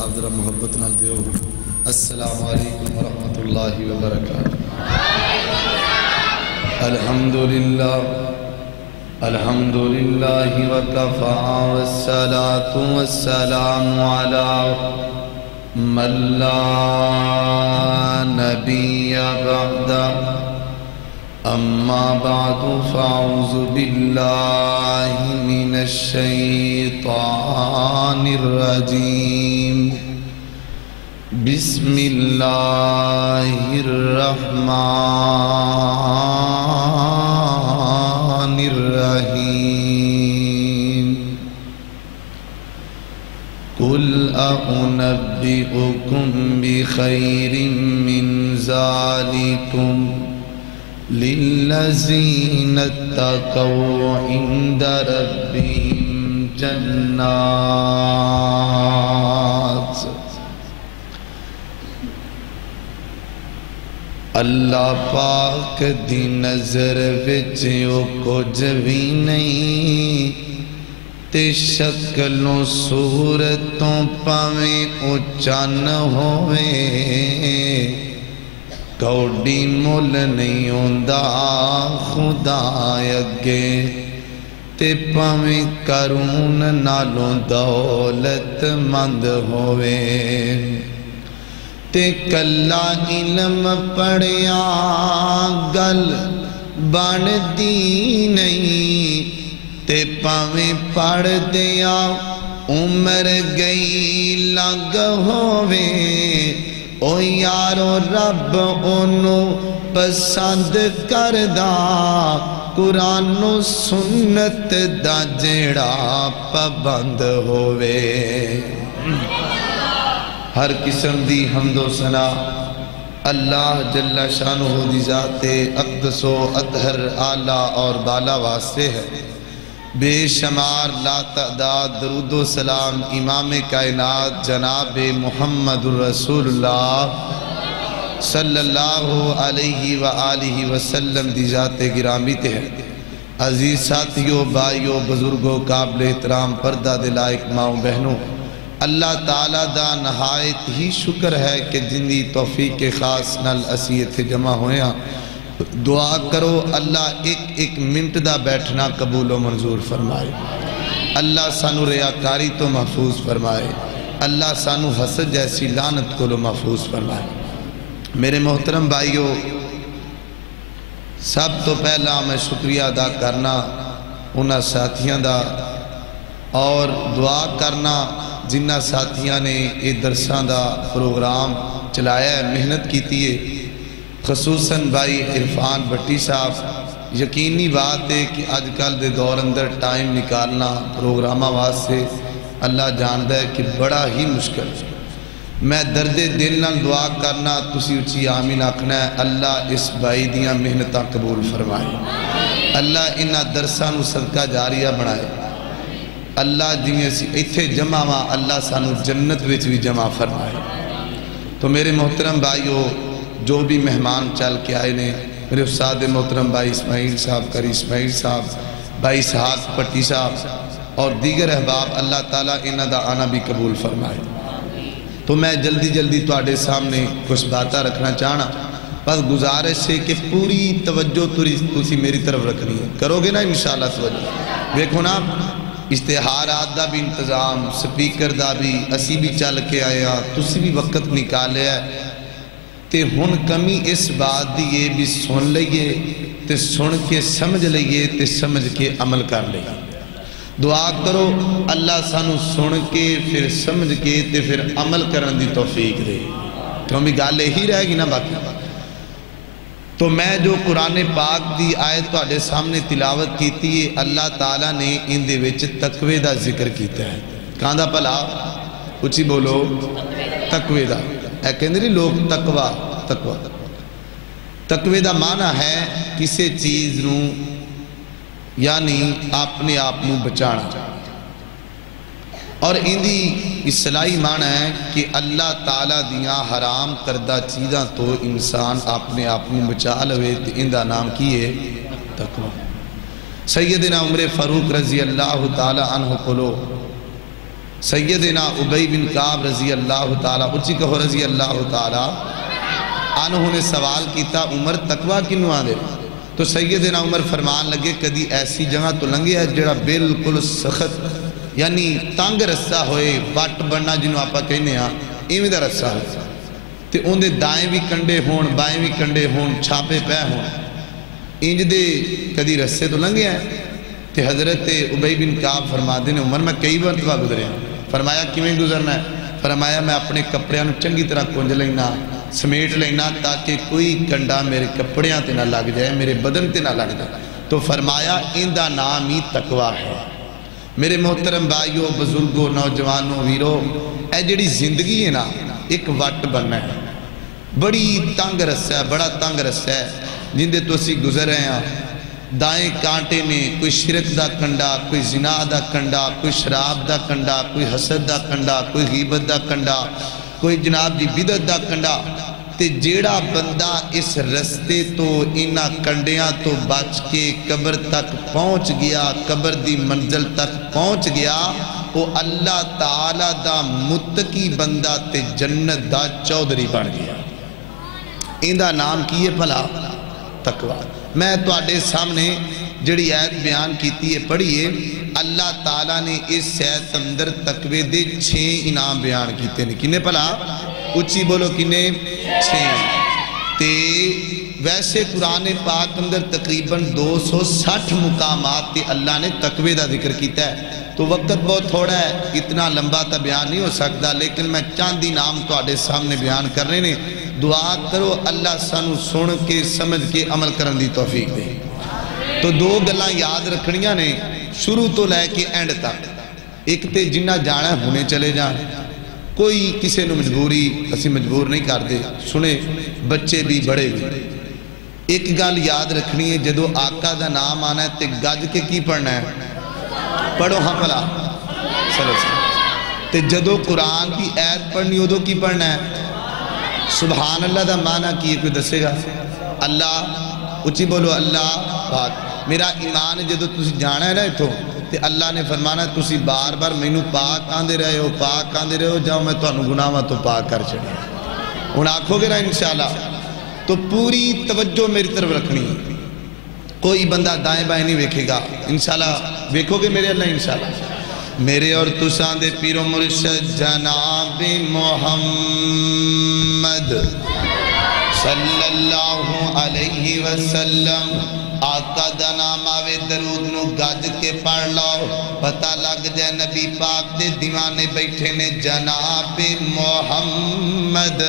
جواب ذرا محبت نال دیو۔ السلام علیکم ورحمۃ اللہ وبرکاتہ۔ الحمدللہ الحمدللہ وکفی والصلاة والسلام علی من لا نبی بعدہ اما بعد فاعوذ باللہ من الشیطان الرجیم بسم اللہ الرحمن الرحیم قل اعنبئکم بخیر من ذالکم للذین اتقوا عند ربهم جنات۔ اللہ پاک دی نظر وچ او کچھ بھی نہیں تے شکلوں صورتوں پاویں او چن ہوئے کوڑی مل نہیں ہوندا خدا اگے تے پاویں کرون نالوں دولت مند ہوئے تے کلا علم پڑھیا گل بن دی نہیں تے پاویں پڑھ دیا عمر گئی لگ ہوئے او یارو رب انہوں پسند کردہ قرآن و سنت دا جڑا پابند ہوئے۔ ہر قسم دی حمد و ثنا اللہ جل شانہ دی ذات اقدس و اطہر اعلیٰ اور بالا واسطے ہے۔ بے شمار لا تعداد درود و سلام امام کائنات جناب محمد الرسول اللہ صلی اللہ علیہ وآلہ وسلم دی ذات گرامی تے ہے۔ عزیز ساتھیوں، بھائیوں، بزرگوں، قابل احترام پردہ دلائق ماؤں بہنوں، اللہ تعالیٰ دا نہایت ہی شکر ہے کہ جندی توفیق خاص نال اسی اتھے جمع ہوئے ہیں۔ دعا کرو اللہ ایک منٹ دا بیٹھنا قبول و منظور فرمائے، اللہ سانو ریاکاری تو محفوظ فرمائے، اللہ سانو حسد جیسی لعنت کو محفوظ فرمائے۔ میرے محترم بھائیوں، سب تو پہلا میں شکریہ ادا کرنا انہاں ساتھیاں دا اور دعا کرنا جنہ ساتھیاں نے یہ درساں دا پروگرام چلایا ہے، محنت کیتی ہے، خصوصاً بھائی عرفان بھٹی صاحب۔ یقینی بات ہے کہ آج کل دے دور اندر ٹائم نکالنا پروگرامہ واسطے اللہ جاندہ ہے کہ بڑا ہی مشکل ہے۔ میں درد دل نال دعا کرنا، تسی اچھی آمین آکھنا ہے، اللہ اس بھائی دیاں محنتاں قبول فرمائے، اللہ انہاں درساں نو صدقہ جاریہ بنائے، اللہ جنہیں سی ایتھے جمع ماں اللہ سانو جنت وچ بھی جمع فرمائے۔ تو میرے محترم بھائیو، جو بھی مہمان چل کے آئے نے، میرے استاد محترم بھائی اسماعیل صاحب، قری اسماعیل صاحب، بھائی اسحاق پٹی صاحب اور دیگر احباب، اللہ تعالیٰ انہاں دا آنا بھی قبول فرمائے۔ تو میں جلدی جلدی تواڈے سامنے کچھ باتاں رکھنا چاہنا، بس گزارش سے کہ پوری توجہ تسی میری طرف رکھنی ہے، کرو گے نا انشاءاللہ توجہ۔ دیکھو نا، اشتہارات دا بھی انتظام، سپیکر دا بھی، اسی بھی چل کے آئے ہیں، تسی بھی وقت نکالے ہے تے ہن کمی اس بات دی یہ بھی سن لئیے تے سن کے سمجھ لئیے تے سمجھ کے عمل کر لئیے۔ دعا کرو اللہ سانو سن کے پھر سمجھ کے تے پھر عمل کرن دی توفیق دے، کیوں بھی گالے ہی رہ گی نا باقی۔ تو میں جو قرآن پاک دی آیت تو آدھے سامنے تلاوت کیتی ہے، اللہ تعالیٰ نے ان دے وچ تقوی دا ذکر کیتا ہے۔ کہاں دا پلا؟ کچھ ہی بولو، تقوی دا۔ اے کہندے لوگ تقوی دا معنی ہے کسی چیز نو یعنی اپنے آپ نو بچانا، اور اندی اصلاحی معنی ہے کہ اللہ تعالیٰ دیاں حرام کردہ چیزاں تو انسان اپنے آپ میں بچا لوے، اندہ نام کیے تقوی۔ سیدنا عمر فاروق رضی اللہ تعالیٰ عنہ کلو سیدنا ابی بن کعب رضی اللہ تعالیٰ اچھی کہو رضی اللہ تعالیٰ عنہ نے سوال کیتا عمر تقوی کنوں آدھے تو سیدنا عمر فرمان لگے کدی ایسی جگہ تو لنگے ہے جڑا بالکل سخت یعنی تانگ رسہ ہوئے وٹ بننا جنہوں آپا کہنے ہاں ایویں دا رسہ ہوئے تے ان دے دائیں بھی کنڈے ہون بائیں بھی کنڈے ہون چھاپے پہ ہون انج دے کدی رسے تو لنگے ہیں تے حضرت ابی بن کعب فرما دینے عمر میں کئی مرتبہ گزرے ہیں فرمایا کیویں گزرنا ہے فرمایا میں اپنے کپڑیاں نو چنگی طرح کنج لینا سمیٹ لینا تاکہ کوئی کنڈا میرے کپڑیاں تے نہ لگ جائے میرے بدن تے نہ لگ جائے تو فرمایا ان دا نام ہی تقوی ہے میرے محترم بھائیو بزرگوں نوجوانوں ویرو اے جڑی زندگی ہے نا ایک وٹ بننا ہے بڑی تنگ رسہ ہے بڑا تنگ رسہ ہے جن دے تو اسی گزر رہے ہیں دائیں کانٹے میں کوئی شرک دا کنڈا کوئی زنا دا کنڈا کوئی شراب دا کنڈا کوئی حسد دا کنڈا کوئی غیبت دا کنڈا کوئی جناب جی بدعت دا کنڈا تے جیڑا بندہ اس رستے تو انہاں کنڈیاں تو بچ کے قبر تک پہنچ گیا قبر دی منزل تک پہنچ گیا وہ اللہ تعالیٰ دا متقی بندہ تے جنت دا چودھری بن گیا ان دا نام کیے بھلا تقوی میں تو آڈے سامنے جڑی آیت بیان کیتی ہے پڑھئے اللہ تعالیٰ نے اس سیت اندر تقوی دے 6 انعام بیان کیتے ہیں کنے پلا اچھی بولو کنے 6 تے ویسے قرآن پاک اندر تقریباً 260 مقامات تے اللہ نے تقوی دا ذکر کیتا ہے تو وقت بہت تھوڑا ہے اتنا لمبا تا بیان نہیں ہو سکتا لیکن میں چاندی نام تو آڈے سامنے بیان کر رہے نے دعا کرو اللہ سانو سن کے سمجھ کے عمل کرن دی توفیق دے تو 2 گلاں یاد رکھنیاں نے شروع تو لے کے اینڈ تک ایک تے جنہ جانا ہے ہونے چلے جان کوئی کسے نو مجبوری اسی مجبور نہیں کر دے سنے بچے بھی بڑے بھی ایک گل یاد رکھنی ہے جدو آقا دا نام آنا ہے تے گج کے کی پڑھنا ہے پڑھو ہاں پلا چلو تے جدو قرآن کی آیت پڑھنی ہو دو کی پڑھنا ہے سبحان اللہ دا معنی کی کوئی دسے گا اللہ اچھی بولو اللہ پاک میرا ایمان جدو تسی جانا ہے نا اتھو تے اللہ نے فرمانا تسی بار بار مینو پاک آندے رہے ہو جاؤ میں تو انہوں گناہاں تو پاک کر چڑھے ان آنکھو گے نا انشاءاللہ تو پوری توجہ میری طرف رکھنی کوئی بندہ دائیں بائیں نہیں ویکھے گا انشاءاللہ ویکھو گے میرے اللہ انشاءاللہ میرے اور تساں دے پیر و مرشد جناب محمد صلی اللہ علیہ وسلم آقا دا نام آوے درود نو گج کے پڑھ لو پتہ لگ جائے نبی پاک دے دیوانے بیٹھے نے جناب محمد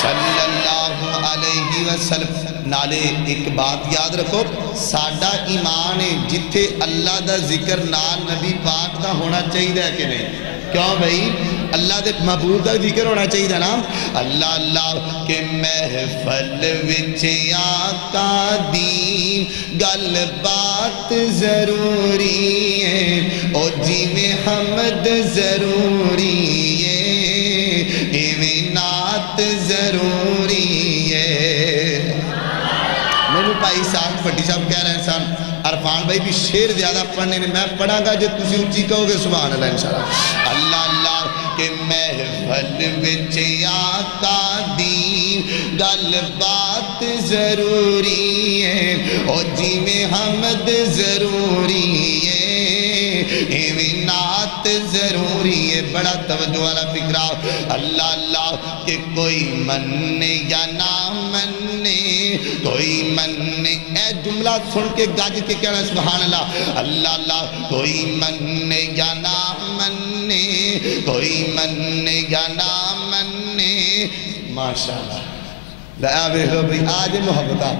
صلی اللہ علیہ وسلم نالے ایک بات یاد رکھو ساڈا ایمان ہے جتھے اللہ دا ذکر نال نبی پاک دا ہونا چاہیے ہے کہ نہیں کیوں بھئی اللہ دے محبوب دا ذکر ہونا چاہیے نا اللہ اللہ کے محفل وچ آقا دی گل بات ضروری ہے او جی میں حمد ضروری ہے ایویں نعت ضروری ہے میرے بھائی صاحب پٹی صاحب کہہ رہے ہیں سان عرفان بھائی بھی شیر زیادہ پڑھنے میں پڑھا گا جو تسی اونچی کہو گے سبحان اللہ انشاءاللہ اللہ اللہ کے محفل وچ آقا دی گل بات ضروری ہے او جی میں حمد ضروری ہے ایویں نعت ضروری ہے بڑا توجہ والا فکرہ اللہ اللہ کہ کوئی مننے یا نہ مننے کوئی مننے اے جملہ سن کے گاج کے کہنا سبحان اللہ اللہ اللہ کوئی مننے یا نہ مننے کوئی مننے یا نہ مننے ماشاءاللہ لائے ہو بھی آج محبتہ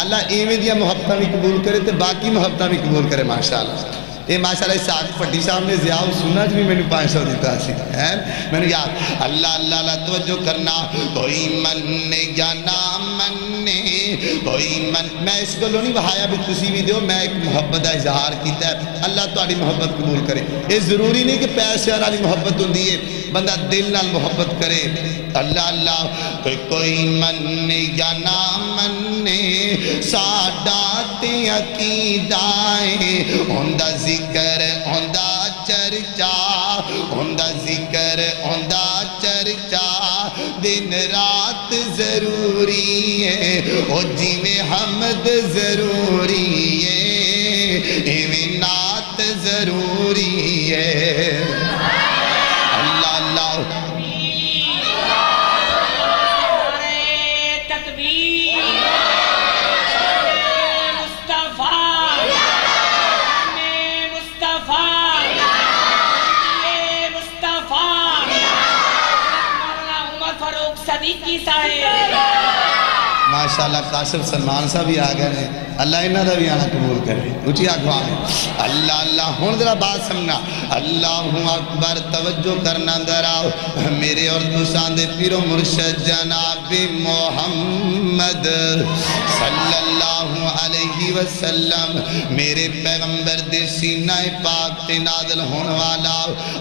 اللہ ایویں دیا محبتہ بھی قبول کرے تو باقی محبتہ بھی قبول کرے ماشاءاللہ یہ ماشاءاللہ اس آگ پٹی صاحب نے زیاؤ سننا جو بھی میں نے 500 دیتا ہے میں نے یاد اللہ اللہ اللہ توجہ کرنا کوئی مننے یا نہ مننے کوئی میں اس کو نہیں بہایا بھی تسی بھی دیو میں ایک محبت اظہار کیتا ہے اللہ تہاڈی محبت قبول کرے یہ ضروری نہیں کہ پیسے والی محبت ہوندی ہے بندہ دل نال محبت کرے اللہ اللہ کوئی مننے یا نہ مننے ساڈا تے عقیدہ ہے ہوندا ذکر ہوندا چرچا دن رات ضروری ہے او جی میں حمد ضروری ہے ایویں نعت ضروری ہے اللہ اللہ ماشاءاللہ قاسم سلمان صاحب بھی آگئے ہیں اللہ انہاں دا بھی آنا قبول کرے اچھی آگوا میں اللہ اللہ ہون ذرا بات سمنا اللہ اکبر توجہ کرنا دراؤ میرے اور دوسان دے پیر و مرشد جناب محمد صلی اللہ علیہ وسلم میرے پیغمبر دے سینہ پاک تے نازل ہون والا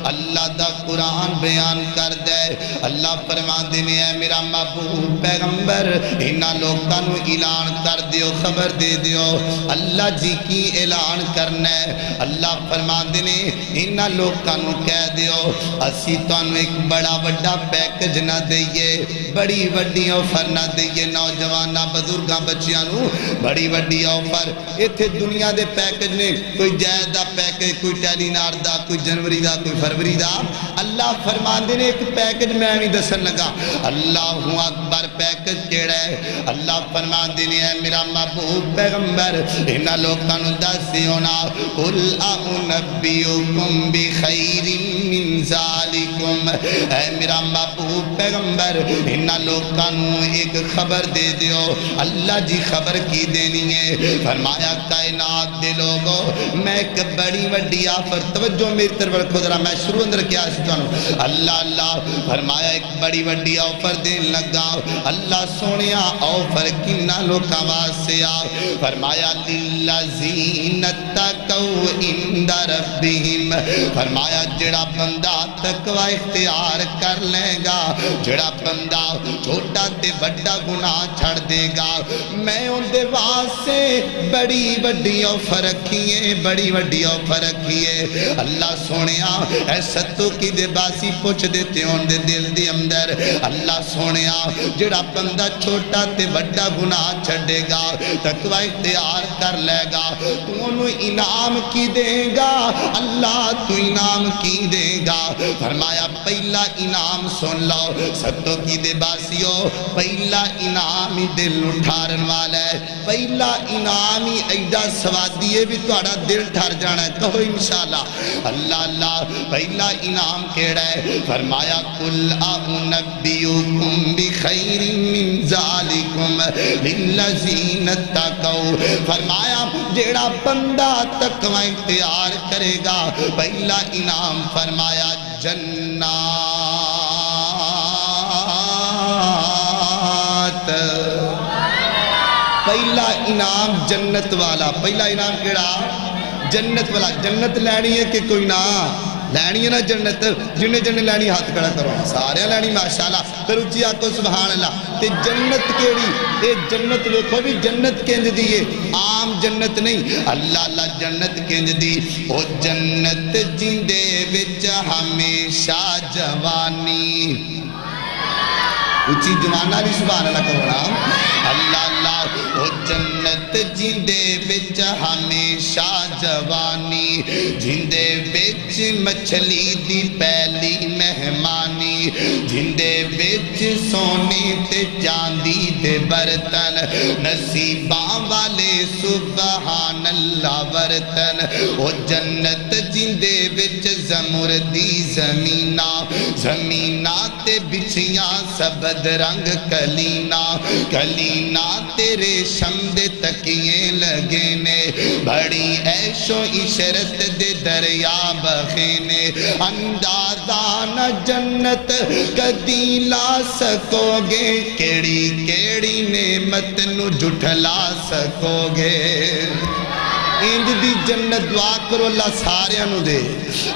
اللہ دا قرآن بیان کر دے اللہ فرمان دینے ہے میرا محبوب پیغمبر انہا لوگانو اعلان کر دیو خبر دے دیو اللہ جی کی اعلان کرنے اللہ فرمان دینے انہا لوگانو کہہ دیو اسی توانو ایک بڑا بڑا پیکج نہ دئیے بڑی وڈی آفر نہ دئیے نوجوانہ بزرگاں بچیانو بڑی وڈی آفر ایتھے دنیا دے پیکج نے کوئی جائز دا پیکج کوئی ٹیلی نار دا کوئی جنوری دا کوئی فروری دا اللہ فرمان دینے ایک پیکج میں بھی دسن لگا اللہ اکبر پیکج کیڑا ہے اللہ فرمان دینے ہے میرا محبوب پیغمبر انہا لوگانو دسی ہونا قُلْ أَعُنَبِّيُكُمْ بِخَيْرٍ مِّن ذَلِكُمْ اے میرا محبوب پیغمبر انہا لوگانو ایک خبر دے دیو اللہ جی خبر کی دینی ہے فرمایا کائنات دے لوگو میں ایک بڑی وڈی آفر توجہ میری طرف رکھو ذرا میں شروع اندر کیا سکھانو اللہ اللہ فرمایا ایک بڑی وڈی آفر دین لگا اللہ سونیا آفر کنہ لوکا واسے آؤ فرمایا لِلَّذِينَ اتَّقَوْا عِندَ رَبِّهِمْ فرمایا جڑا بندہ تقوی اختیار کر لے گا جڑا بندہ چھوٹا تے بڑا گناہ چھڑ دے گا میں ان دے واسے بڑی وڈی آفر رکھیے بڑی وڈی آفر رکھیے اللہ سونیا اے ستو کی دے باسی پوچھ دیتے ان دے دل دی اندر اللہ سونیا جڑا بندہ چھوٹا تے بڑا گناہ چھڑے گا تقوی اختیار کر لے گا تو انہوں انعام کی دے گا اللہ تو انعام کی دے گا فرمایا پہلا انعام سن لو ستو کی دے باسیو پہلا انعامی دل اٹھارن والا ہے پہلا انعامی ایڈا سوادیے بھی توڑا دل ٹھار جانا ہے کہو انشاءاللہ اللہ اللہ پہلا انعام کیڑا ہے فرمایا قُلْ أَعُنَبِّيُكُمْ بِخَيْرٍ مِّن ذَلِكُمْ لِلَّذِينَ اتَّقَوْا فرمایا جیڑا بندہ تقوی اختیار کرے گا پہلا انعام فرمایا جنات پہلا انعام جنت والا پہلا انعام کیڑا جنت والا جنت لینی ہے کہ کوئی نہ لینی ہے نا جنت جنہیں جنہیں لینی ہاتھ کڑا کرو سارے لینی ماشاءاللہ پھر اچھی آکو سبحان اللہ تے جنت کیڑی اے جنت دیکھو بھی جنت کینج دیئے عام جنت نہیں اللہ اللہ جنت کینج دی او جنت جندے وچ ہمیشہ جوانی اچھی جوانہ بھی سبحان اللہ کرنا اللہ اللہ او جنت جندے وچ ہمیشہ جوانی جندے وچ مچھلی دی پہلی مہمانی جندے وچ سونے تے چاندی دے برتن نصیباں والے سبحان اللہ برتن او جنت جندے وچ زمردی زمینہ زمینہ تے بچھیاں سبد رنگ کلینا کلینا تیرے شمد تکیے لگے نے بڑی عیش و عشرت دے دریا بخینے اندازان جنت کدی لا سکو گے کیڑی کیڑی نعمت نو جھٹلا سکو گے انج دی جنت دعا کرو اللہ سارے انو دے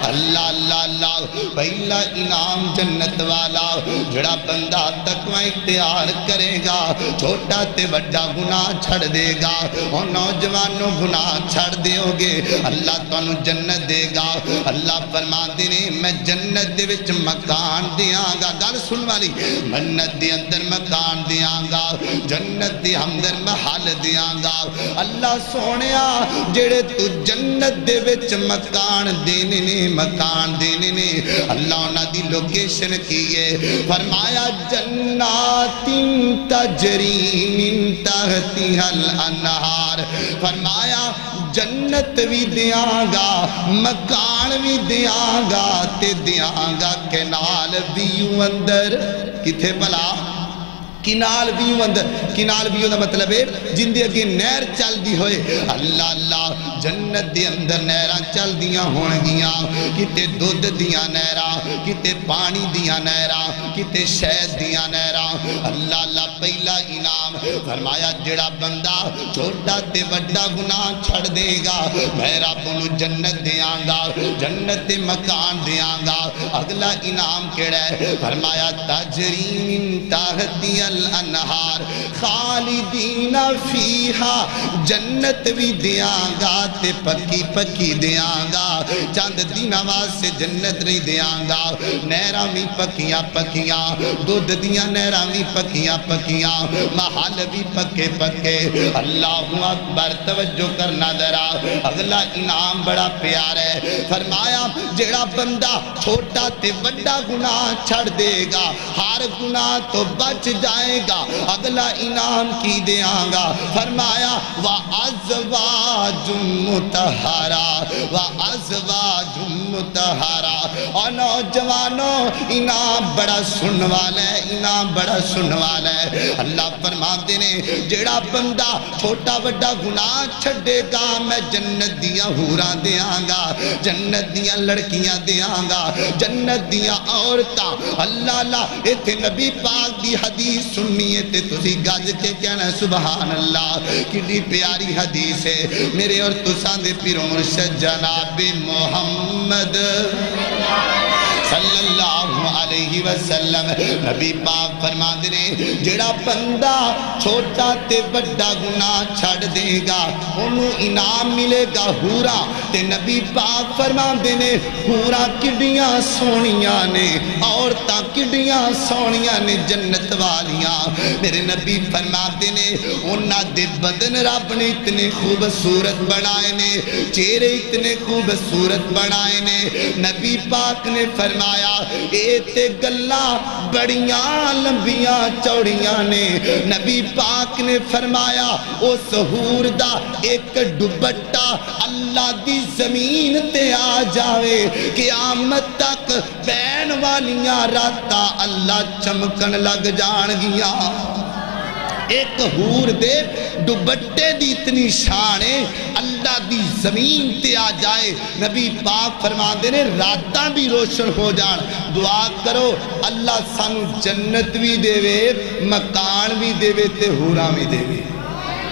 اللہ اللہ اللہ پہلا انعام جنت والا جڑا بندہ تقوی اختیار کرے گا چھوٹا تے بڑا گناہ چھڑ دے گا اور نوجوانوں گناہ چھڑ دیو گے اللہ تانوں جنت دے گا اللہ فرما دینے میں جنت دے وچ مکان دیاں گا گل سن والی جنت دے اندر مکان دیاں گا جنت دے اندر محل دیاں گا اللہ سونیا جڑے تو جنت دے وچ مکان دینے نے اللہ انہاں دی لوکیشن کیے فرمایا جنات تجری من تحتها الانہار فرمایا جنت بھی دیاں گا مکان بھی دیاں گا تے دیاں گا کنال بیوں اندر کتھے بلا کنال بیوں اندر کنال بیوں دا مطلب ہے جن دے اگے نہر چل دی ہوئے اللہ اللہ جنت دے اندر نہراں چل دیاں ہون گیاں کتے دودھ دیاں نہراں کتے پانی دیاں نہراں کتے شہد دیاں نہراں اللہ اللہ پہلا انعام فرمایا جڑا بندہ چھوٹا تے بڑا گناہ چھڑ دے گا میں رب انہوں جنت دیاں گا جنت دے مکان دیاں گا اگلا انعام کیڑا ہے فرمایا تجری من تحتی الانہار خالدین فیہا جنت بھی دیاں گا تے پکی پکی دیاں گا چند دین آواز سے جنت نہیں دیاں گا نہراں بھی پکیاں پکیاں دودھ دیاں نہراں بھی پکیاں پکیاں محل بھی پکے پکے اللہ اکبر توجہ کرنا ذرا اگلا انعام بڑا پیار ہے فرمایا جڑا بندہ چھوٹا تے بڑا گناہ چھڑ دے گا ہر گناہ تو بچ جائے گا اگلا انعام کی دیاں گا فرمایا وَأَزْوَاجٌ مُطَہَّرَةٌ وَأَزْوَاجٌ مُطَہَّرَةٌ اور نوجوانوں انعام بڑا سن والا ہے انعام بڑا سن والا ہے اللہ فرماتے نے جڑا بندہ چھوٹا بڑا گناہ چھڑے گا میں جنت دیاں حوراں دیاں گا جنت دیاں لڑکیاں دیاں گا جنت دیاں عورتاں اللہ اللہ ایتھے نبی پاک دی حدیث سنیے تے تسی گج کے کہنا سبحان اللہ کتنی پیاری حدیث ہے میرے اور تساں دے پیر مرشد جناب محمد صلی اللہ علیہ وسلم نبی پاک فرما دینے جڑا بندہ چھوٹا تے بڑا گناہ چھڑ دے گا انہوں انعام ملے گا حورا تے نبی پاک فرما دینے حورا کڈیاں سونیاں نے عورتاں کڈیاں سونیاں نے جنت والیاں میرے نبی فرما دینے انہاں دے بدن رب نے اتنے خوبصورت بنائے نے چہرے اتنے خوبصورت بنائے نے نبی پاک نے فرمایا اے تے گلاں بڑیاں لمبیاں چوڑیاں نے نبی پاک نے فرمایا اس حور دا ایک ڈبٹا اللہ دی زمین تے آ جاوے قیامت تک پین والیاں راتاں اللہ چمکن لگ جان گیاں ایک حور دے دوبٹے دی اتنی شانے اللہ دی زمین تے آ جائے نبی پاک فرما دینے راتاں بھی روشن ہو جان دعا کرو اللہ سانو جنت بھی دے وے مکان بھی دے وے تے حوراں بھی دے وے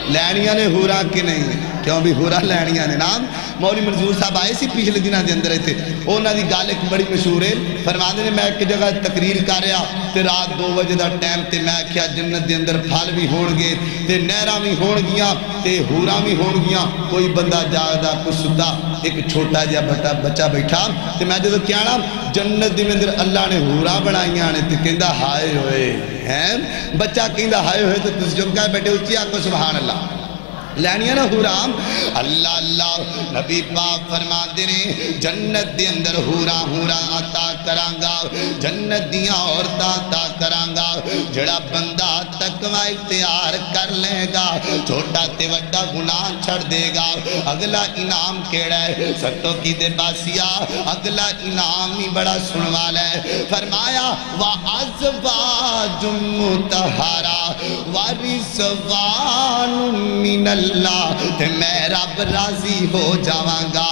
لینیاں نے حوراں کی نہیں کیوں بھی حوراں لینیاں نے نام مولی منظور صاحب آئے سی پچھلے دنوں دے اندر تھے انہاں دی گل ایک بڑی مشہور ہے فرماندے نے میں ایک جگہ تقریر کر رہا تے رات 2 بجے دا ٹائم تے میں کیا جنت دے اندر پھل بھی ہون گے تے نہراں بھی ہون گیاں تے حوراں بھی ہون گیاں کوئی بندہ جاگدا کوئی ستا ایک چھوٹا جہا بچہ بیٹھا تے میں جدوں کہنا جنت دے اندر اللہ نے حوراں بنائیاں نے تے کہندا ہائے ہوئے ہیں بچہ کہندا ہائے ہوئے تے تسی جو کہہ بیٹھے اچھی آکھو سبحان اللہ لینیاں نا حورام اللہ اللہ نبی پاک فرما دینے جنت دے اندر حوراں عطا کرانگا جنت دیاں عورتاں عطا کرانگا جڑا بندہ تقوی اختیار کر لے گا چھوٹا تے وڈا گناہ چھڑ دے گا اگلا انعام کیڑا ہے ستو کی دے باسیا اگلا انعام ہی بڑا سنوالا ہے فرمایا وَأَزْوَاجٌ مُطَہَّرَةٌ وَرِضْوَانٌ مِّنَ اللہ تے میں رب راضی ہو جاواں گا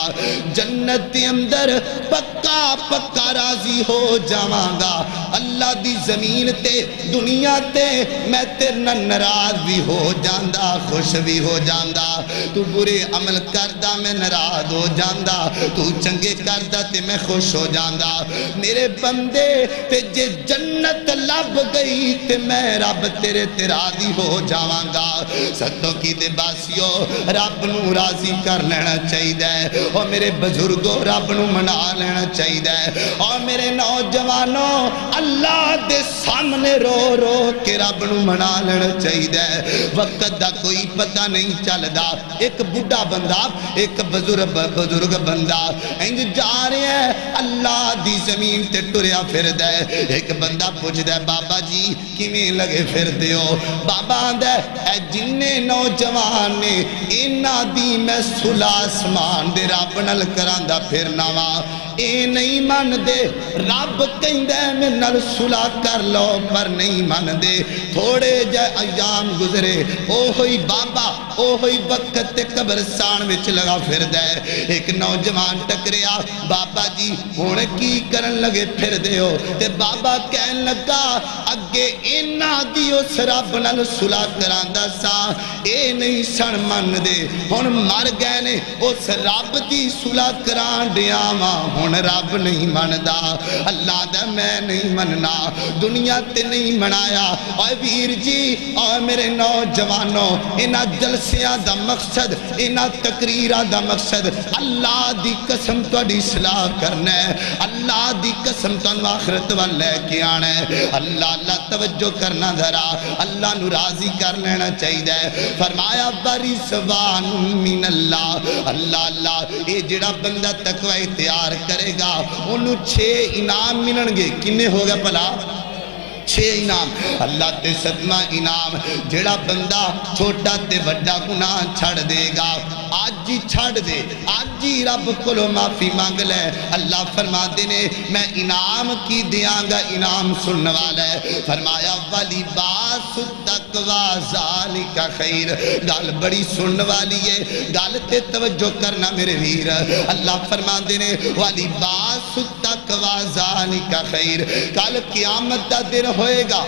جنت دے اندر پکا پکا راضی ہو جاواں گا اللہ دی زمین تے دنیا تے میں تیرے نال ناراض بھی ہو جاندا خوش بھی ہو جاندا تو برے عمل کردا میں ناراض ہو جاندا تو چنگے کردا تے میں خوش ہو جاندا میرے بندے تے جے جنت لب گئی تے میں رب تیرے تے راضی ہو جاواں گا ستوں کی دے باسیو رب نو راضی کر لینا چاہیے اور میرے بزرگوں رب نو منا لینا چاہیے اور میرے نوجوانوں اللہ دے سامنے رو رو کے رب نو منا لینا چاہیے وقت دا کوئی پتہ نہیں چلدا ایک بڑھا بندہ ایک بزرگ بندہ انج جا رہے ہیں اللہ دی زمین تے ٹریا پھر دے ایک بندہ پوچھ دے بابا جی کیویں لگے پھر دیو بابا آندا اے جننے نوجوان نے انہاں دی میں صلح آسمان دے رب نال کراندا پھرنا وا اے نہیں من دے رب کہندا میں نال صلح کر لو پر نہیں من دے تھوڑے جے ایام گزرے او ہوئی بابا او ہوئی وقت تے قبرستان وچ لگا پھر دے ایک نوجوان ٹکریا بابا جی ہن کی کرن لگے پھر دیو تے بابا کہن لگا اگے انہاں دی اس رب نال صلح کراندا سا اے نہیں سن من دے ہن مر گئے نے اس رب دی صلح کران دیاں وا ہن رب نہیں مندا اللہ دا میں نہیں مننا دنیا تے نہیں منایا اے ویر جی اے میرے نوجوانوں انہاں جلسیاں دا مقصد انہاں تقریراں دا مقصد اللہ دی قسم تہاڈی اصلاح کرنا ہے اللہ دی قسم تانوں آخرت وال لے کے آنا ہے اللہ توجہ کرنا ذرا اللہ نو راضی کر لینا چاہیے فرمایا برضوان من اللہ اللہ اے جڑا بندہ تقوی اختیار کرے گا انہوں 6 انعام ملن گے کنے ہوگا پلا 6 انعام اللہ تے 7واں انعام جڑا بندہ چھوٹا تے بڑا گناہ چھڑ دے گا آج ہی چھڑ دے آج ہی رب کولو معافی مانگ لے اللہ فرما دینے میں انعام کی دیاں گا انعام سننے والا ہے فرمایا وَلِبَاسُ التَّقْوَىٰ ذَلِكَ خَيْرٌ گال بڑی سننے والی ہے گال تے توجہ کرنا میرے ویر اللہ فرما دینے وَلِبَاسُ التَّقْوَىٰ ذَلِكَ خَيْرٌ کل قیامت دا دن ہوئے گا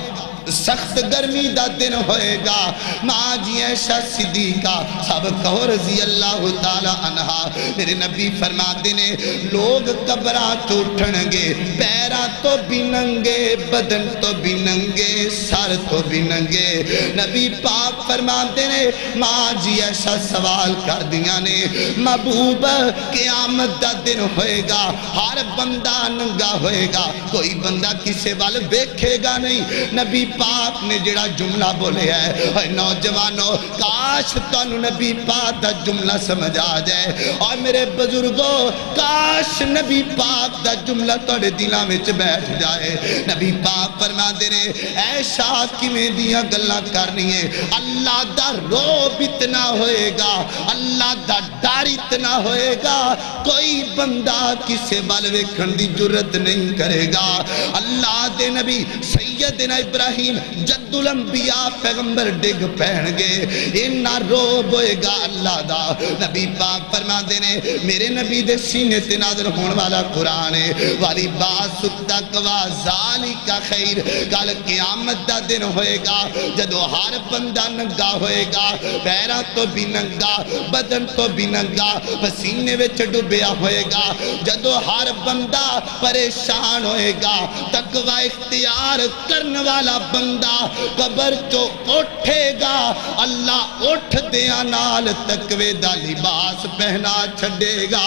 سخت گرمی دا دن ہوئے گا ماں جی عائشہ صدیقہ سب کہو رضی اللہ تعالی عنہ میرے نبی فرما دینے لوگ قبراں تو اٹھنگے پیرا تو بھی ننگے بدن تو بھی ننگے سر تو بھی ننگے نبی پاک فرما دینے ماں جی عائشہ سوال کر دیا نے محبوب قیامت دا دن ہوئے گا ہر بندہ ننگا ہوئے گا کوئی بندہ کسے وال بیکھے گا نہیں نبی پاک نے جڑا جملہ بولے ہے اے نوجوانوں کاش تانوں نبی پاک دا جملہ سمجھ آ جائے اور میرے بزرگوں کاش نبی پاک دا جملہ توڑے دلاں وچ بیٹھ جائے نبی پاک فرما دے رہے اے شاہ کی میں دیاں گلاں کرنی ہے اللہ دا روب اتنا ہوئے گا اللہ دا ڈر اتنا ہوئے گا کوئی بندہ کسے بال ویکھن دی جرت نہیں کرے گا اللہ دے نبی سیدنا ابراہیم جد الانبیاء پیغمبر ڈگ پہن گے انہا روب ہوئے گا اللہ دا نبی پاک فرما دینے میرے نبی دے سینے تے نازل ہون والا قرآن ہے والی باس التقویٰ ذالک خیر کل قیامت دا دن ہوئے گا جدو ہر بندہ ننگا ہوئے گا پیرا تو بھی ننگا بدن تو بھی ننگا پسینے وچ ڈوبیا ہوئے گا جدو ہر بندہ پریشان ہوئے گا تقویٰ اختیار کرن والا بندہ قبر چو اٹھے گا اللہ اٹھ دیا نال تقوی دا لباس پہنا چھڑے گا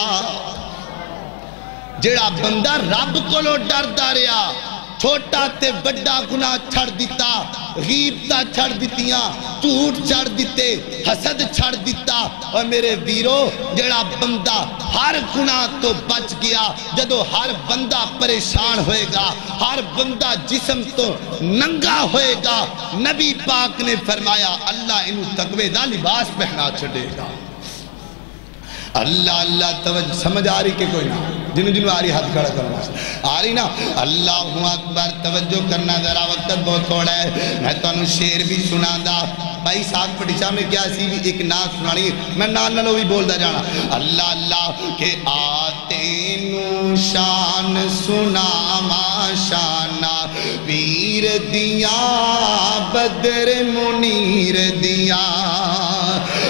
جڑا بندہ رب کو لو ڈر داریا چھوٹا تے بڑا گناہ چھڑ دیتا غیبتہ چھڑ دیتیاں جھوٹ چھڑ دیتے حسد چھڑ دیتا اور میرے ویرو جڑا بندہ ہر گناہ تو بچ گیا جدو ہر بندہ پریشان ہوئے گا ہر بندہ جسم تو ننگا ہوئے گا نبی پاک نے فرمایا اللہ انہوں تقوی دا لباس پہنا چھڑے گا اللہ اللہ توجہ سمجھ آ رہی کہ کوئی نہ جنہوں آ رہی ہاتھ کھڑا کرنا آ رہی نا اللہ اکبر توجہ کرنا ذرا وقت بہت تھوڑا ہے میں تو انہوں شیر بھی سنا دا بھائی ساگ پٹی صاحب نے کیا سی بھی ایک نعت سنانی میں نال نالوں بھی بولدا جانا اللہ اللہ کہ آتے نو شان سناواں شانہ پیر دیاں بدر منیر دیاں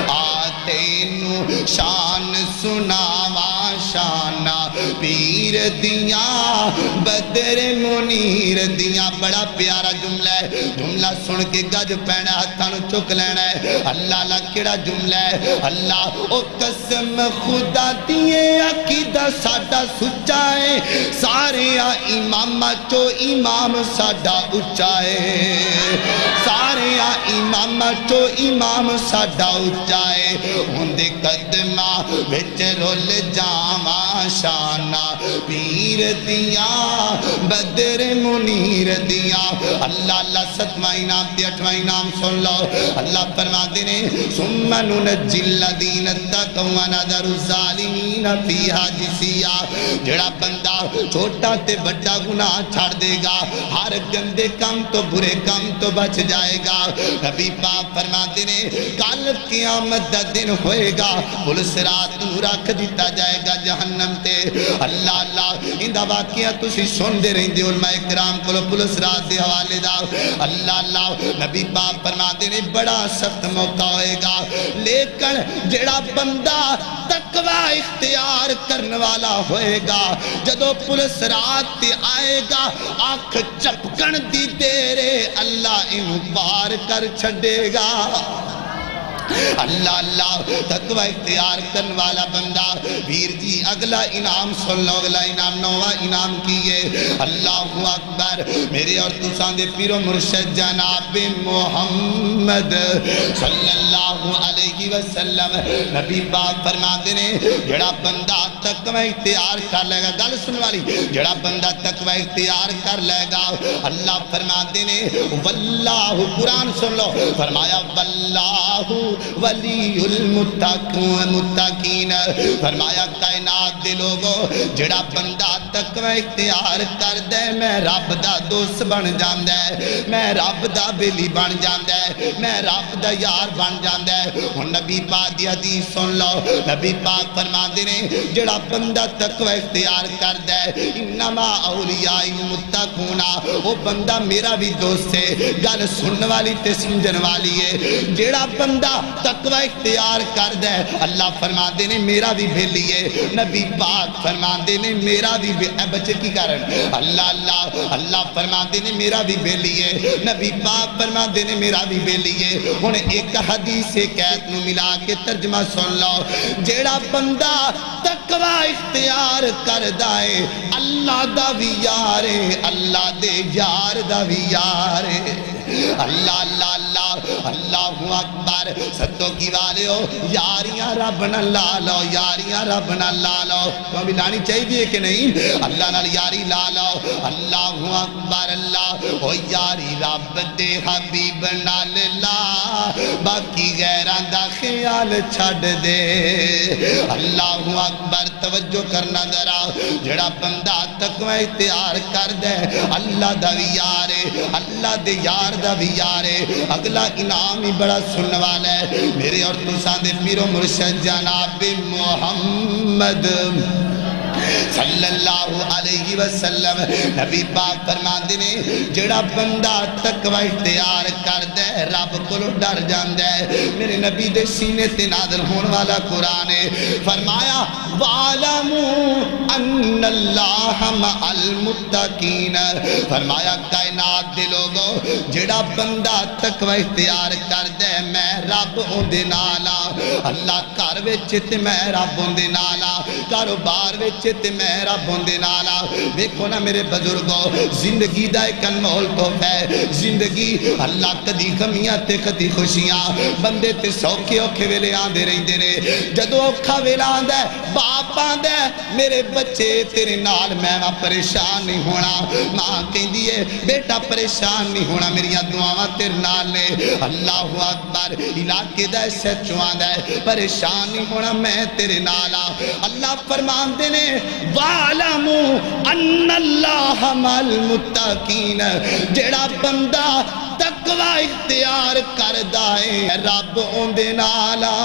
آتے نو شان سناواں شانہ پیر دیاں بدر منیر دیاں بڑا پیارا جملہ ہے جملہ سن کے گج پینا ہتھاں نو چک لینا ہے اللہ اللہ کیڑا جملہ ہے اللہ او قسم خدا دیے عقیدہ ساڈا سچا ہے سارے امام چو امام ساڈا اچا ہے سارے امام چو امام ساڈا اچا ہے ہوندے قدمہ وچ رول جاواں شانہ پیر دیاں بدر منیر دیاں اللہ اللہ ستواں انعام تے اٹھواں انعام سن لو اللہ فرماتے نے ثم ننجی الذین اتقوا ونذر الظالمین فیہا جثیا جڑا بندہ چھوٹا تے بڑا گناہ چھڑ دے گا ہر گندے کام تو برے کام تو بچ جائے گا نبی پاک فرماتے نے کل قیامت دا دن ہوئے گا پل صراط نو رکھ دیتا جائے گا جہنم تے اللہ اللہ اندہ واقعہ تسی سن دے رہن دے علماء اکرام کلو پل صراط دے حوالے دا اللہ اللہ نبی پاک فرماتے نے بڑا سخت موقع ہوئے گا لیکن جڑا بندہ تقوی اختیار کرنے والا ہوئے گا جدو پل صراط تے آئے گا آنکھ چپکن دی دیرے اللہ انہوں پار کر چھڑے گا اللہ اللہ تقوی اختیار کرنے والا بندہ پیر جی اگلا انعام سن لو اگلا انعام نواں انعام کیے اللہ اکبر میرے اور تساں دے پیر و مرشد جناب محمد صلی اللہ علیہ وسلم نبی پاک فرماتے نے جڑا بندہ تقوی اختیار کر لے گا گل سن والی جڑا بندہ تقوی اختیار کر لے گا اللہ فرماتے نے واللہ قرآن سن لو فرمایا واللہ ولی المتقین فرمایا کائنات دے لوگوں جڑا بندہ تقوی اختیار کر دے میں رب دا دوست بن جاندے میں رب دا بیلی بن جاندے میں رب دا یار بن جاندے ہن نبی پاک دی حدیث سن لو نبی پاک فرماندے نے جڑا بندہ تقوی اختیار کر دے انما اولیاء المتقون وہ بندہ میرا بھی دوست ہے گل سنن والی تے سمجھن والی ہے جڑا بندہ تقوی اختیار کر دے اللہ فرماندے نے میرا بھی بھیلی ہے نبی پاک فرماندے نے میرا بھی بچے کی کارن اللہ اللہ اللہ فرماندے نے میرا بھی بھیلی ہے نبی پاک فرماندے نے میرا بھی بھیلی ہے ہن ایک حدیث قید نو ملا کے ترجمہ سن لو جیڑا بندہ تقوی اختیار کر دائے اللہ دا بھی یار ہے اللہ دے یار دا بھی یار ہے اللہ اللہ اللہ اللہ اکبر ستو کی والے ہو یاریاں رب نہ لا لو یاریاں رب نہ لا لو تو بھی لانی چاہیے دیئے کہ نہیں اللہ نہ یاری لا لو اللہ اکبر اللہ ہو یاری رب دے حبیب نال لا باقی غیران دا خیال چھڑ دے اللہ اکبر توجہ کرنا ذرا جڑا بندہ تقوی اختیار کر دے اللہ دا بھی یار ہے اللہ دے یار دا بھی یار ہے اگلا انعام ہی بڑا سننے والا ہے میرے اور تساں دے پیر و مرشد جناب محمد صلی اللہ علیہ وسلم نبی پاک فرماندے نے جڑا بندہ تقوی اختیار کر دے رب کو ڈر جاندے میرے نبی دے سینے تے نازل ہون والا قرآن ہے فرمایا وَعَلَمُوا أَنَّ اللَّهَ مَعَ الْمُتَّقِينَ فرمایا کائنات دے لوگوں جڑا بندہ تقوی اختیار کر دے میں رب ہوں دے نالا اللہ گھر وچ تے میں رب ہوں دے نالا کاروبار وچ تے میں رب ہوں دے نالا دیکھو نا میرے بزرگوں زندگی دا ایک انمول تحفہ ہے زندگی اللہ کدی غمیاں تے کدی خوشیاں بندے تے سوکھے اوکھے ویلے آندے رہندے نے جدو اوکھا ویلا آندا ہے باپ آندا ہے میرے بچے تیرے نال میں پریشان نہیں ہونا ماں کہندی ہے بیٹا پریشان نہیں ہونا میریاں دعاواں تیرے نال نے اللہ اکبر علاقے دا سچ آندا ہے پریشان نہیں ہونا میں تیرے نال اللہ فرماندے نے وَعَلَمُوا أَنَّ اللَّهَ مَعَ الْمُتَّقِينَ جڑا بندہ تقوی تقوی اختیار کردا ہے رب اندے نالا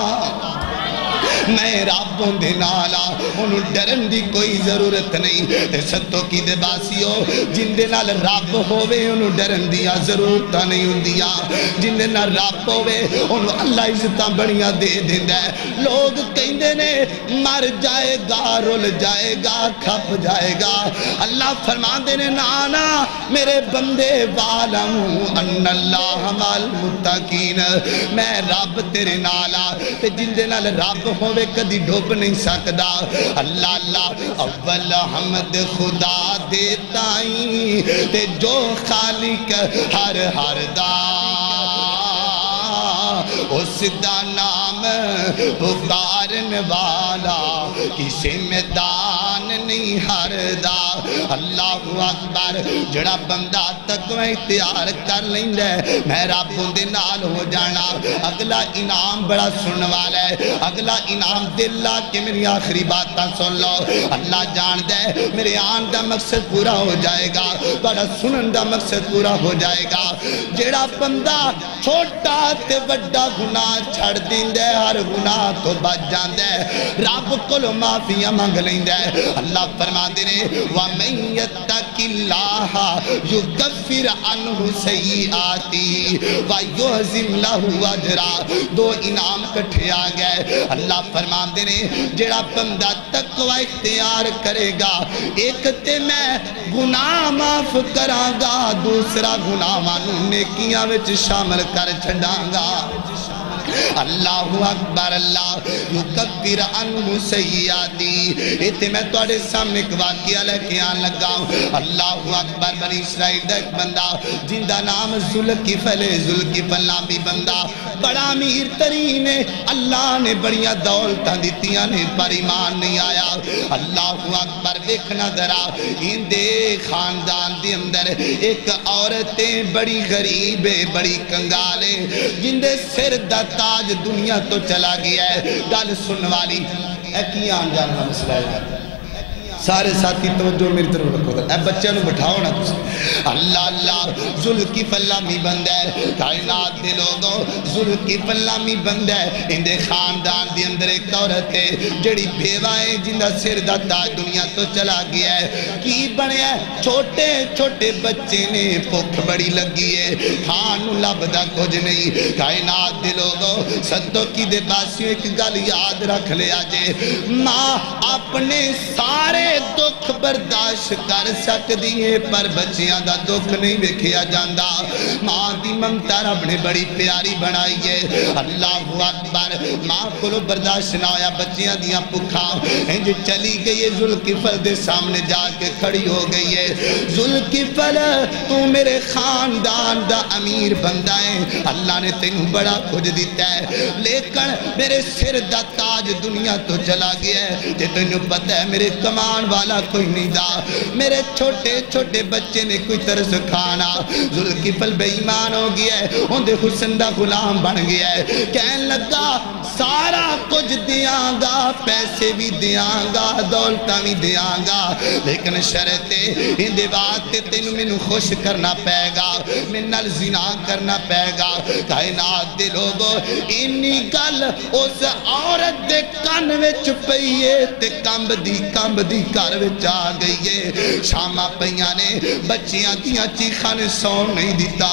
میں رب اندے نالا انہوں ڈرن دی کوئی ضرورت نہیں تے ستو کی دے باسیو جن دے نال رب ہووے انہوں ڈرن دیا ضرورتہ نہیں ہوندیا جن دے نال رب ہووے انہوں اللہ عزتاں بڑیاں دے دیندہ ہے لوگ کہندے نے مر جائے گا رول جائے گا کھپ جائے گا اللہ فرمان دے نے نانا میرے بندے والم ان اللہ مال متقین میں رب تیرے نالا تے جن دے نال رب ہوئے کدی ڈھوب نہیں سکدا اللہ اللہ اول حمد خدا دیتائیں تے جو خالق ہر ہر دا اس دا نام پکارن والا کسی میں دان نہیں ہر دا اللہ اکبر جڑا بندہ تقوی اختیار کر لیندے میں رب دے نال ہو جانا اگلا انعام بڑا سنن والا ہے اگلا انعام دل لا کہ میری آخری باتاں سن لو اللہ جان دے میرے آن دا مقصد پورا ہو جائے گا بڑا سنن دا مقصد پورا ہو جائے گا جڑا بندہ چھوٹا تے بڑا گناہ چھڑ دیندے ہر گناہ تو بچ جاندے رب کولوں معافیاں منگ لیندے اللہ فرما دے نے وَمَن يَتَّقِ اللَّهَ يُكَفِّرْ عَنْهُ سَيِّئَاتِهِ وَيُعْظِمْ لَهُ أَجْرًا دو انعام کٹھے آ گئے اللہ فرما دے نے جڑا بندہ تقوی اختیار کرے گا ایک تے میں گناہ معاف کراں گا دوسرا گناہاں نوں نیکیاں وچ شامل کر چھڈاں گا اللہ اکبر اللہ یکفر عنہ سیئاتی ایتے میں توڑے سامنے ایک واقعہ لے کے آن لگا ہوں اللہ اکبر بنی اسرائیل دا ایک بندہ جن دا نام ذوالکفل نامی بندہ بڑا امیر ترین ہے اللہ نے بڑیاں دولتاں دیتیاں نے پر ایمان نہیں آیا اللہ اکبر دیکھنا ذرا ان دے خاندان دے اندر ایک عورتیں بڑی غریب ہے بڑی کنگالے جن دے سر دا تاج دنیا تو چلا گیا ہے گل سن والی اے کی آن جاننا مسئلہ ہے سارے ساتھی توجہ میری طرف رکھو اے بچے نو بٹھاؤ نا تُس اللہ اللہ ذوالکفل نامی بندہ ہے کائنات دے لوگوں ذوالکفل نامی بندہ ہے ان دے خاندان دے اندر ایک عورت ہے جڑی بیوائیں جن دا سر دا تاج دنیا تو چلا گیا ہے کی بنے ہے چھوٹے چھوٹے بچے نے بھوک بڑی لگی ہے کھان لب دا کچھ نہیں کائنات دے لوگوں ستوں کی دے باسیوں ایک گل یاد رکھ لے آجے ماں اپنے سارے دکھ برداشت کر سکتی ہے پر بچیاں دا دکھ نہیں ویکھیا جاندا ماں دی ممتا رب نے بڑی پیاری بنائی ہے اللہ اکبر ماں کو برداشت نہ ہویا بچیاں دیاں پکھا انج چلی گئی ہے ذوالکفل دے سامنے جا کے کھڑی ہو گئی ہے ذوالکفل تو میرے خاندان دا امیر بندہ ہے اللہ نے تینوں بڑا کچھ دیتا ہے لیکن میرے سر دا تاج دنیا تو چلا گیا ہے تے تینوں پتہ ہے میرے کمان والا کوئی نہیں دا میرے چھوٹے چھوٹے بچے نے کوئی طرز کھانا ذوالکفل بے ایمان ہو گیا ہے ان دے حسن دا غلام بن گیا ہے کہن لگا سارا کچھ دیاں گا پیسے بھی دیاں گا دولتاں بھی دیاں گا لیکن شرطے ان دے بات تینوں مینوں خوش کرنا پائے گا منال زنا کرنا پائے گا کائنات دے لوگوں انی گل اس عورت دے کان وچ پئیے تے کمب دی گھر وچ آ گئی ہے شاماں پئیاں نے بچیاں دیاں چیخاں نے سون نہیں دیتا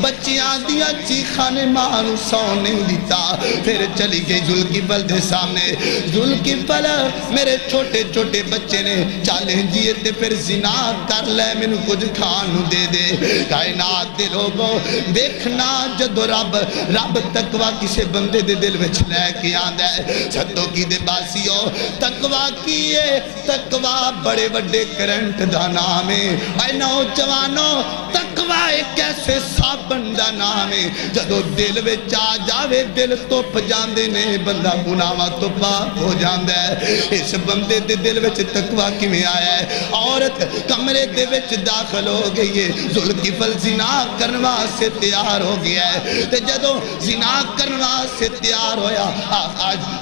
بچیاں دیاں چیخاں نے ماں نوں سون نہیں دیتا پھر چلی گئی ذوالکفل دے سامنے ذوالکفل میرے چھوٹے چھوٹے بچے نے چالیں جیے تے پھر زنا کر لے مینوں کچھ کھان نوں دے دے کائنات دے لوگوں دیکھنا جدو رب تقوی کسے بندے دے دل وچ لے کے آندا ہے چھتوں کی دے باسیو تقوی کیے تقوی بڑے بڑے کرنٹ دا نام ہے اے نوجوانوں تقوی ایک ایسے صابن دا نام ہے جدو دل وچ آ جاوے دل توپ جاندے نے بندہ گناہاں تو پاک ہو جاندا ہے اس بندے دے دل وچ تقوی کیویں آیا ہے عورت کمرے دے وچ داخل ہو گئی ہے ذوالکفل زنا کرن واسطے تیار ہو گیا ہے تے جدو زنا کرن واسطے تیار ہویا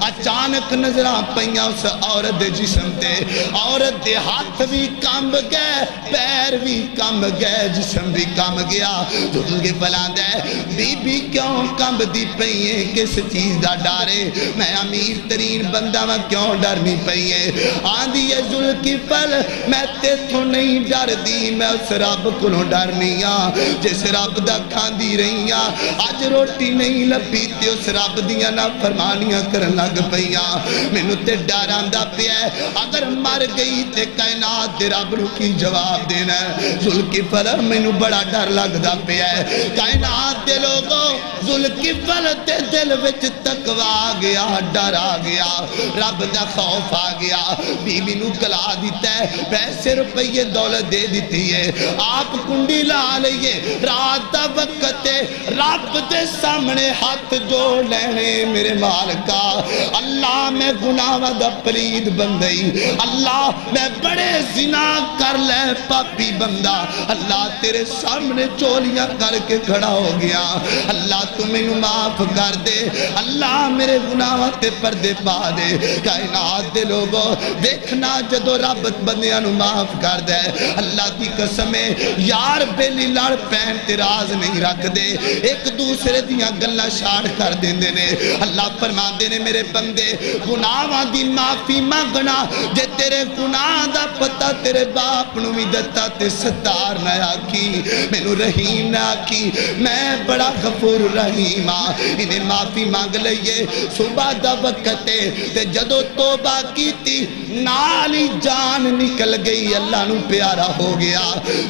اچانک نظراں پئیاں اس عورت دے جسم تے عورت دے ہاتھ بھی کمب گئے پیر بھی کمب گئے جسم بھی کمب سام گیا ذوالکفل آندا ہے بی بی کیوں کمب دی پئیے کس چیز دا ڈارے میں امیر ترین بندہ میں کیوں ڈرنی پئیے آندھی ہے ذوالکفل میں تے تو نہیں ڈر دی میں اس رب کو ڈرنی جس رب دا کھاندی رہی آج روٹی نہیں لبھی تے اس رب دیاں نہ فرمانیاں کرن لگ پئیاں مینوں تے ڈر آندا پیا ہے اگر مر گئی تے کائنات دے رب نوں کی جواب دینا ہے ذوالکفل مینوں بڑا ڈر لگدا پیا ہے کائنات دے لوگوں ذوالکفل تے دل وچ تقوی آ گیا ڈر آ گیا رب دا خوف آ گیا بیوی نوں کلا دیتا ہے پیسے روپیے دولت دے دیتی ہے آپ کنڈی لا لئیے رات دا وقت ہے رب دے سامنے ہاتھ جوڑ لینے میرے مالکا اللہ میں گناہ دا پلید بندئی اللہ میں بڑے زنا کر لے پاپی بندہ اللہ تیرے سامنے چولیاں کر کے کھڑا ہو گیا اللہ تمہیں معاف کر دے اللہ میرے گناہ تے پردے پا دے کائنات دے لوگوں دیکھنا جدو رب بندیاں نو معاف کر دے اللہ دی قسمیں یار بیلی لڑ پین تراز نہیں رکھ دے ایک دوسرے دیاں گلہ شاڑ کر دیندے نے اللہ فرما دینے میرے بندے گناہاں دی معافی مانگنا جے تیرے گناہ دا پتہ تیرے باپ نو بھی دتا تے ستار نہ آکی مینو رحیم نہ آکی میں بڑا غفور رحیم انہیں معافی مانگ لئیے صبح دا وقت تے جدو توبہ کی تھی نالی جان نکل گئی اللہ نو پیارا ہو گیا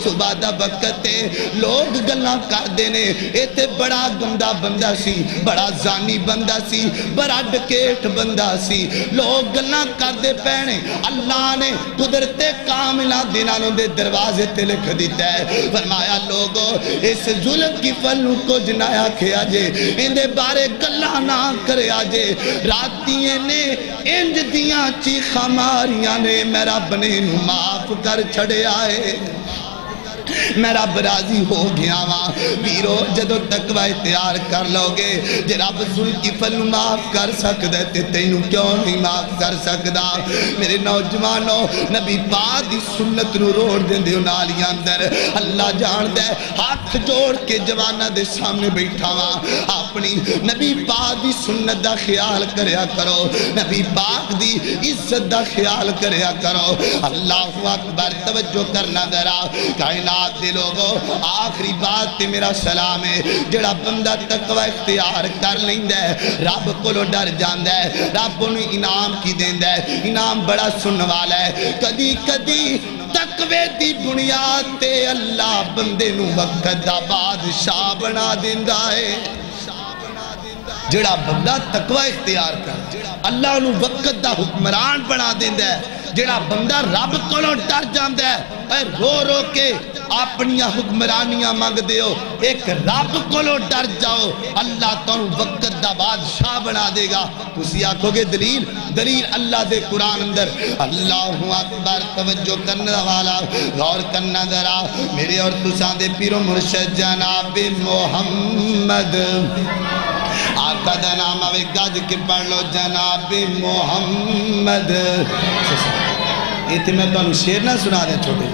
صبح دا وقت لوگ گلاں کر دینے ایتے بڑا گندہ بندہ سی بڑا زانی بندہ سی بڑا ڈکیٹ بندہ سی لوگ گلاں کر دے پہنے اللہ نے قدرت کاملہ دینانوں دے دروازے تے لکھ دیتا ہے فرمایا لوگوں اس ذوالکفل نو کو جنایا کھیا جے اندے بارے گلاں نہ کرے آجے راتیے نے انج دیاں چیخا ماریاں نے میرا بنے نو معاف کر چھڑے آئے میں رب راضی ہو گیا وہاں ویرو جدو تقوی اختیار کر لو گے جے رب ذوالکفل نو معاف کر سکدے تے تینوں کیوں نہیں معاف کر سکدا میرے نوجوانوں نبی پاک دی سنت نو روڑ دیندے نالیاں اندر اللہ جان دے ہاتھ جوڑ کے جوانہ دے سامنے بیٹھا وہاں اپنی نبی پاک دی سنت دا خیال کریا کرو نبی پاک دی عزت دا خیال کریا کرو اللہ اکبر توجہ کرنا درا کائنات دے لوگوں آخری بات تے میرا سلام ہے جڑا بندہ تقوی اختیار کر لیندہ ہے رب کو لو ڈر جاندہ ہے رب انہوں انعام کی دیندہ ہے انعام بڑا سننے والا ہے کدی کدی تقوی دی بنیاد تے اللہ بندے نو وقت دا بادشاہ بنا دیندہ ہے جڑا بندہ تقوی اختیار کر اللہ انہوں وقت دا حکمران بنا دیندہ ہے جڑا بندہ رب کو لو ڈر جاندہ ہے اے رو رو کے اپنیاں حکمرانیاں مانگ دیو ایک رب کو لو ڈر جاؤ اللہ تانوں وقت دا بادشاہ بنا دے گا تسی آکھو گے دلیل اللہ دے قرآن اندر اللہ اکبر توجہ کرنے والا غور کرنا ذرا میرے اور تساں دے پیر و مرشد جناب محمد آقا دا نام آوے گاج کے پڑھ لو جناب محمد ایتے میں تو شیر نہ سنا دیں چھوٹے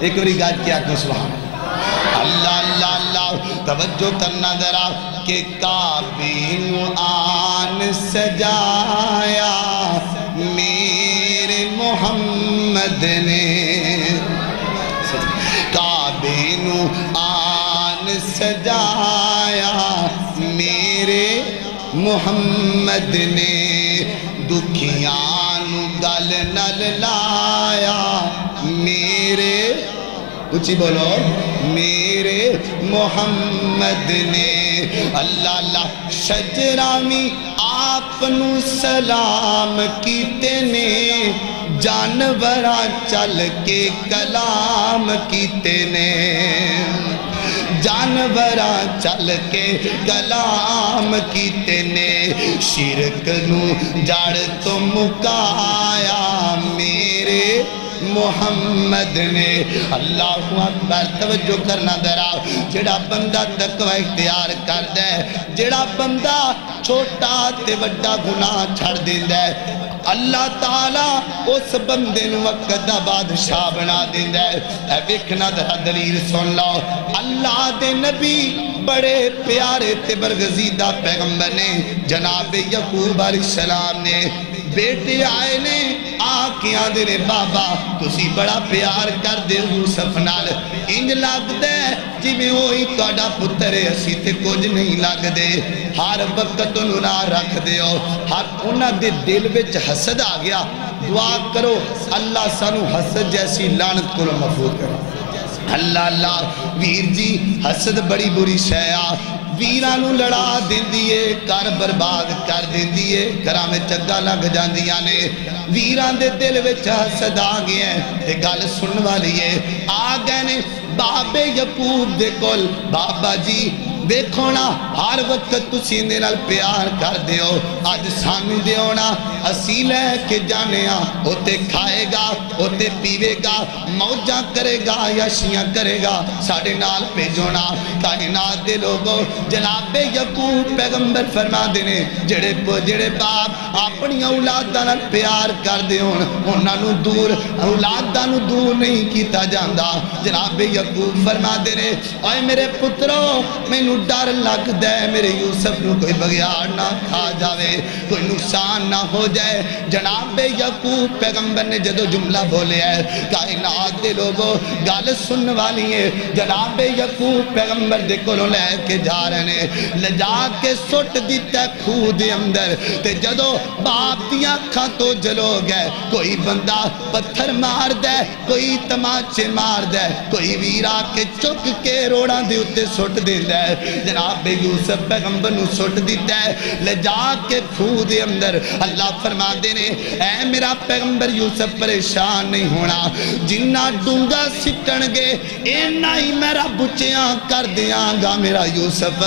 ایک بری گاج کیا کہ سبحان اللہ اللہ اللہ توجہ کرنا ذرا کہ کعبے آن سجایا میرے محمد نے کعبے آن سجایا میرے محمد نے دکھیاں گل نل لایا میرے اچھی بولو میرے محمد نے اللہ اللہ شجرامی آپ نو سلام کیتے نے جانورہ چل کے کلام کیتے نے جانورہ چل کے کلام کیتے نے شرک نو جڑ تو مکایا میرے محمد نے اللہ اکبر توجہ کرنا ذرا جڑا بندہ تقوی اختیار کردا ہے جڑا بندہ چھوٹا تے وڈا گناہ چھڑ دیندا ہے اللہ تعالیٰ اس بندے نو وقت دا بادشاہ بنا دیندا ہے اے ویکھنا ذرا دلیل سن لو اللہ دے نبی بڑے پیارے تے برگزیدہ پیغمبر نے جناب یعقوب علیہ السلام نے بیٹے آئے نے آکیاں دے نے بابا تسی بڑا پیار کر دے یوسف نال انج لگ دے جی میں ہوئی توڑا پتر اسی تے کچھ نہیں لگ دے ہر وقت انہوں نہ رکھ دے ہو ہر انہوں دے دل وچ حسد آ گیا دعا کرو اللہ سانو حسد جیسی لعنت کو محفوظ کرو اللہ اللہ ویر جی حسد بڑی بری شیعہ ویرانو لڑا دین دیئے کار برباد کر دین دیئے گھراں میں چگا لگ جان دیا نے ویران دے دل وچ حسد آ گئے ہیں تے گل سن والی ہے آ گئے نے بابے یعقوب دے کول بابا جی دیکھو نا ہر وقت تسی دے نال پیار کر دیو آج سانو دیو نا اسی لے کے جانے ہوتے کھائے گا ہوتے پیوے گا موجہ کرے گا یاشیاں کرے گا ساڑھے نال پیجونا کائنات دے لوگوں جناب یعقوب پیغمبر فرما دینے جڑے باپ اپنی اولاداں پیار کر دے انہوں دور اولاداں دور نہیں کیتا جاندہ جناب یعقوب فرما دینے اے میرے پتروں میں ڈر لگ دے میرے یوسف نو کوئی بغیار نہ کھا جاوے کوئی نقصان نہ ہو جائے جناب یعقوب پیغمبر نے جدو جملہ بولے ہے کائنات دے لوگوں گال سن والی ہے جناب یعقوب پیغمبر دے کولوں لے کے جا رہے ہیں لجا کے سٹ دیتا ہے کھو دے اندر تے جدو باپ دیا کھاں تو جلو گئے کوئی بندہ پتھر مار دے کوئی تماچے مار دے کوئی ویرا کے چک کے روڑاں دے اتے سٹ دے دے جناب یوسف پیغمبر نو سٹ دیتا ہے لجا کے کھو دے اندر اللہ فرما دینے اے میرا پیغمبر یوسف پریشان نہیں ہونا جنہ ڈونگا سٹنگے اینا ہی میرا بچیاں کر دیاں گا میرا یوسف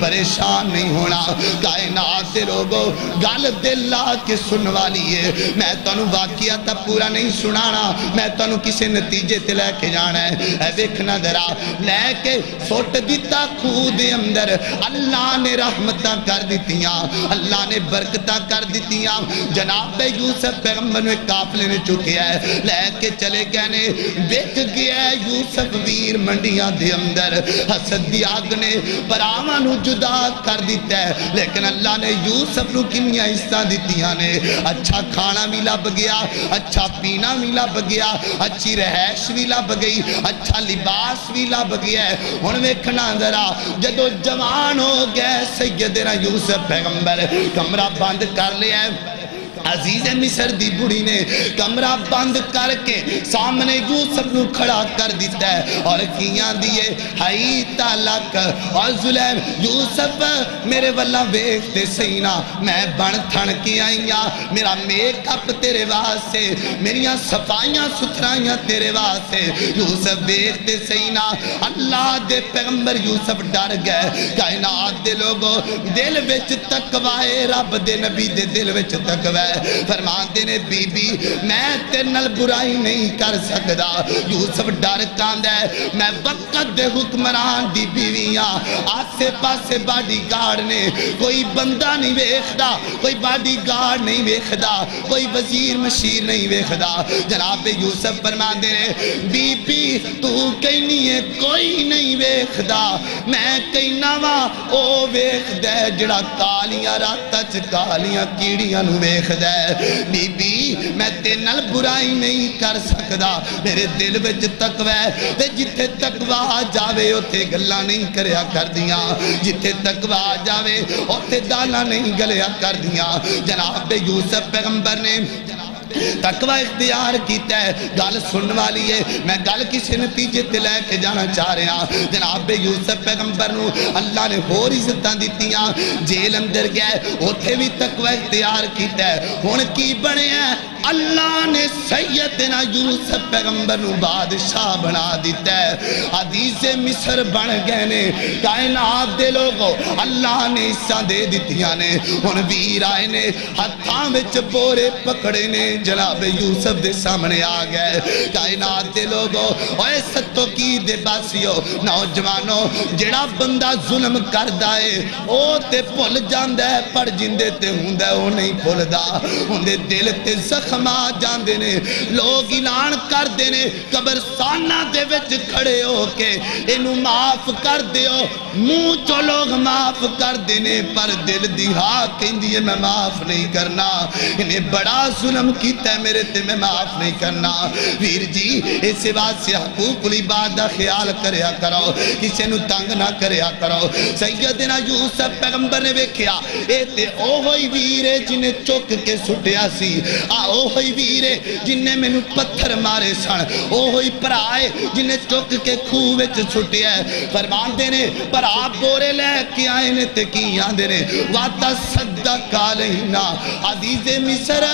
پریشان نہیں ہونا کائنات دے لوگوں گل دل لا کے سن والی ہے میں تانوں واقعہ تا پورا نہیں سنانا میں تانوں کسے نتیجے تے لے کے جانا ہے اے ویکھنا ذرا لے کے سٹ دیتا کھو دے اندر اللہ نے رحمتاں کر دیتیاں اللہ نے برکتاں کر دیتیاں جناب یوسف پیغمبر نے کافلے نے چکے ہے لے کے چلے گئے نے بیک گیا ہے یوسف ویر منڈیاں دے اندر حسد دی آگ نے پراواں نو جدا کر دیتا ہے لیکن اللہ نے یوسف نو کنیاں حصہ دیتیاں نے اچھا کھانا بھی لب گیا اچھا پینا بھی لب گیا اچھی رہائش بھی لب گئی اچھا لباس بھی لب گیا ہے ہن ویکھنا ذرا جدو جوان ہو گئے سیدنا یوسف پیغمبر کمرہ بند کر لیا ہے عزیز مصر دی بڑی نے کمرہ بند کر کے سامنے یوسف نو کھڑا کر دیتا ہے اور کیاں دیئے ہائی تالک اور ظلم یوسف میرے واللہ ویکھتے سینا میں بن تھن کی آئیاں میرا میک اپ تیرے واسے میریاں صفائیاں ستھرائیاں تیرے واسے یوسف ویکھتے سینا اللہ دے پیغمبر یوسف ڈر گئے کائنات دے لوگوں دل وچ تقوی رب دے نبی دے دل وچ تقوی فرمان دینے بی بی میں تیرنال برائی نہیں کر سکدا یوسف ڈر کاندہ ہے میں وقت دے حکمران دی بیویاں آسے پاسے باڈی گارڈ نے کوئی بندہ نہیں ویکھدا کوئی باڈی گارڈ نہیں ویکھدا کوئی وزیر مشیر نہیں ویکھدا جناب یوسف فرمان دینے بی بی تو کہنی ہے کوئی نہیں ویکھدا میں کہنا وا او ویکھدا ہے جڑا کالیاں راتاں چ کالیاں کیڑیاں نو ویکھدا بی بی میں تینال برائی نہیں کر سکدا میرے دل وچ تقوی تے جتھے تقوی جاوے اوتھے گلاں نہیں کریا کر دیاں جتھے تقوی جاوے اوتھے دالاں نہیں گلیا کر دیاں جناب یوسف پیغمبر نے تقوی اختیار کیتا ہے گل سن والی ہے میں گل کسی نتیجے تے لے کے جانا چاہ رہا ہوں جناب یوسف پیغمبر نو اللہ نے ہور عزتاں دتیاں جیل اندر گئے اوتھے بھی تقوی اختیار کیتا ہے ہن کی بنیا اللہ نے سیدنا یوسف پیغمبر نو بادشاہ بنا دیتا ہے، عزیز مصر بن گئے نے، کائنات دے لوگوں اللہ نے حصہ دے دیتیاں نے، ہن ویر آئے نے ہتھاں وچ بورے پکڑے نے، جناب یوسف دے سامنے آ گئے، کائنات دے لوگوں اوے ستو کی دے باسیو نوجوانوں، جڑا بندہ ظلم کردا ہے او تے بھل جاندا ہے، پر جندے تے ہوندا ہے او نہیں بھلدا، ہوندے دل تے زخم آ جاندے نے، لوگ اعلان کر دے نے قبرستاناں دے وچ کھڑے ہو کے اینو معاف کر دیو، منہ چو لوگ معاف کر دے نے، پر دل دی ہاں کہندی ہے میں معاف نہیں کرنا، انہیں بڑا ظلم کیتا ہے میرے تے میں معاف نہیں کرنا۔ ویر جی اس واسطے حقوق العباد دا خیال کریا کرو، کسی نو تنگ نہ کریا کرو۔ سیدنا یوسف پیغمبر نے ویکھیا اے تے اوہی ویرے جنہیں چک کے سٹیا سی، اوہی ویرے جنہیں میں نو پتھر مارے سن، اوہی پرائے جنہیں چک کے کھوہ وچ سٹیا ہے، فرمان دینے پر آپ بورے لے کے آئے نے تے کی آندے نے وَتَصَدَّقَ عَلَيْنَا۔ عزیز مصر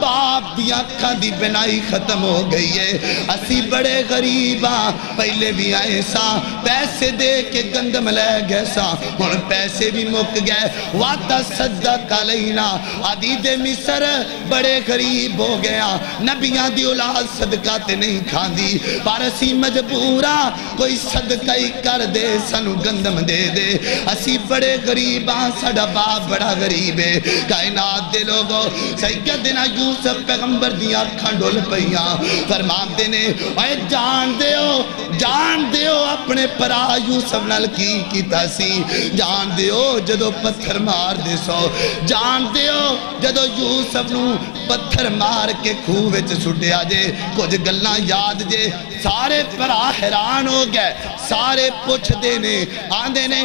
باپ دیا کھاں دی بنائی ختم ہو گئی ہے، اسی بڑے غریباں پہلے بھی آئے سا، پیسے دے کے گندم لے گئے سا، ہن پیسے بھی مک گئے، وَتَصَدَّقَ عَلَيْنَا۔ عزیز مصر بڑے غریب ہو گیا، نبیاں دی اولاد صدقہ تے نہیں کھان دی، پر اسی مجبورا کوئی صدقہ ہی کر دے سنو گندم دے دے، اسی بڑے غریباں ساڑا باپ بڑا غریب ہے۔ کائنات دے لوگوں سیدنا یوسف پیغمبر دیا کھنڈول پہیاں فرمان دینے اے جان دیو اپنے پرا یوسف نال کی کیتا سی، جان دیو جدو پتھر مار دے سو، جان دیو جدو یوسف نو پتھر مار کے کھوہ وچ سٹیا جے، کچھ گلاں یاد جے، سارے پرا حیران ہو گئے، سارے پوچھ دینے آندے نے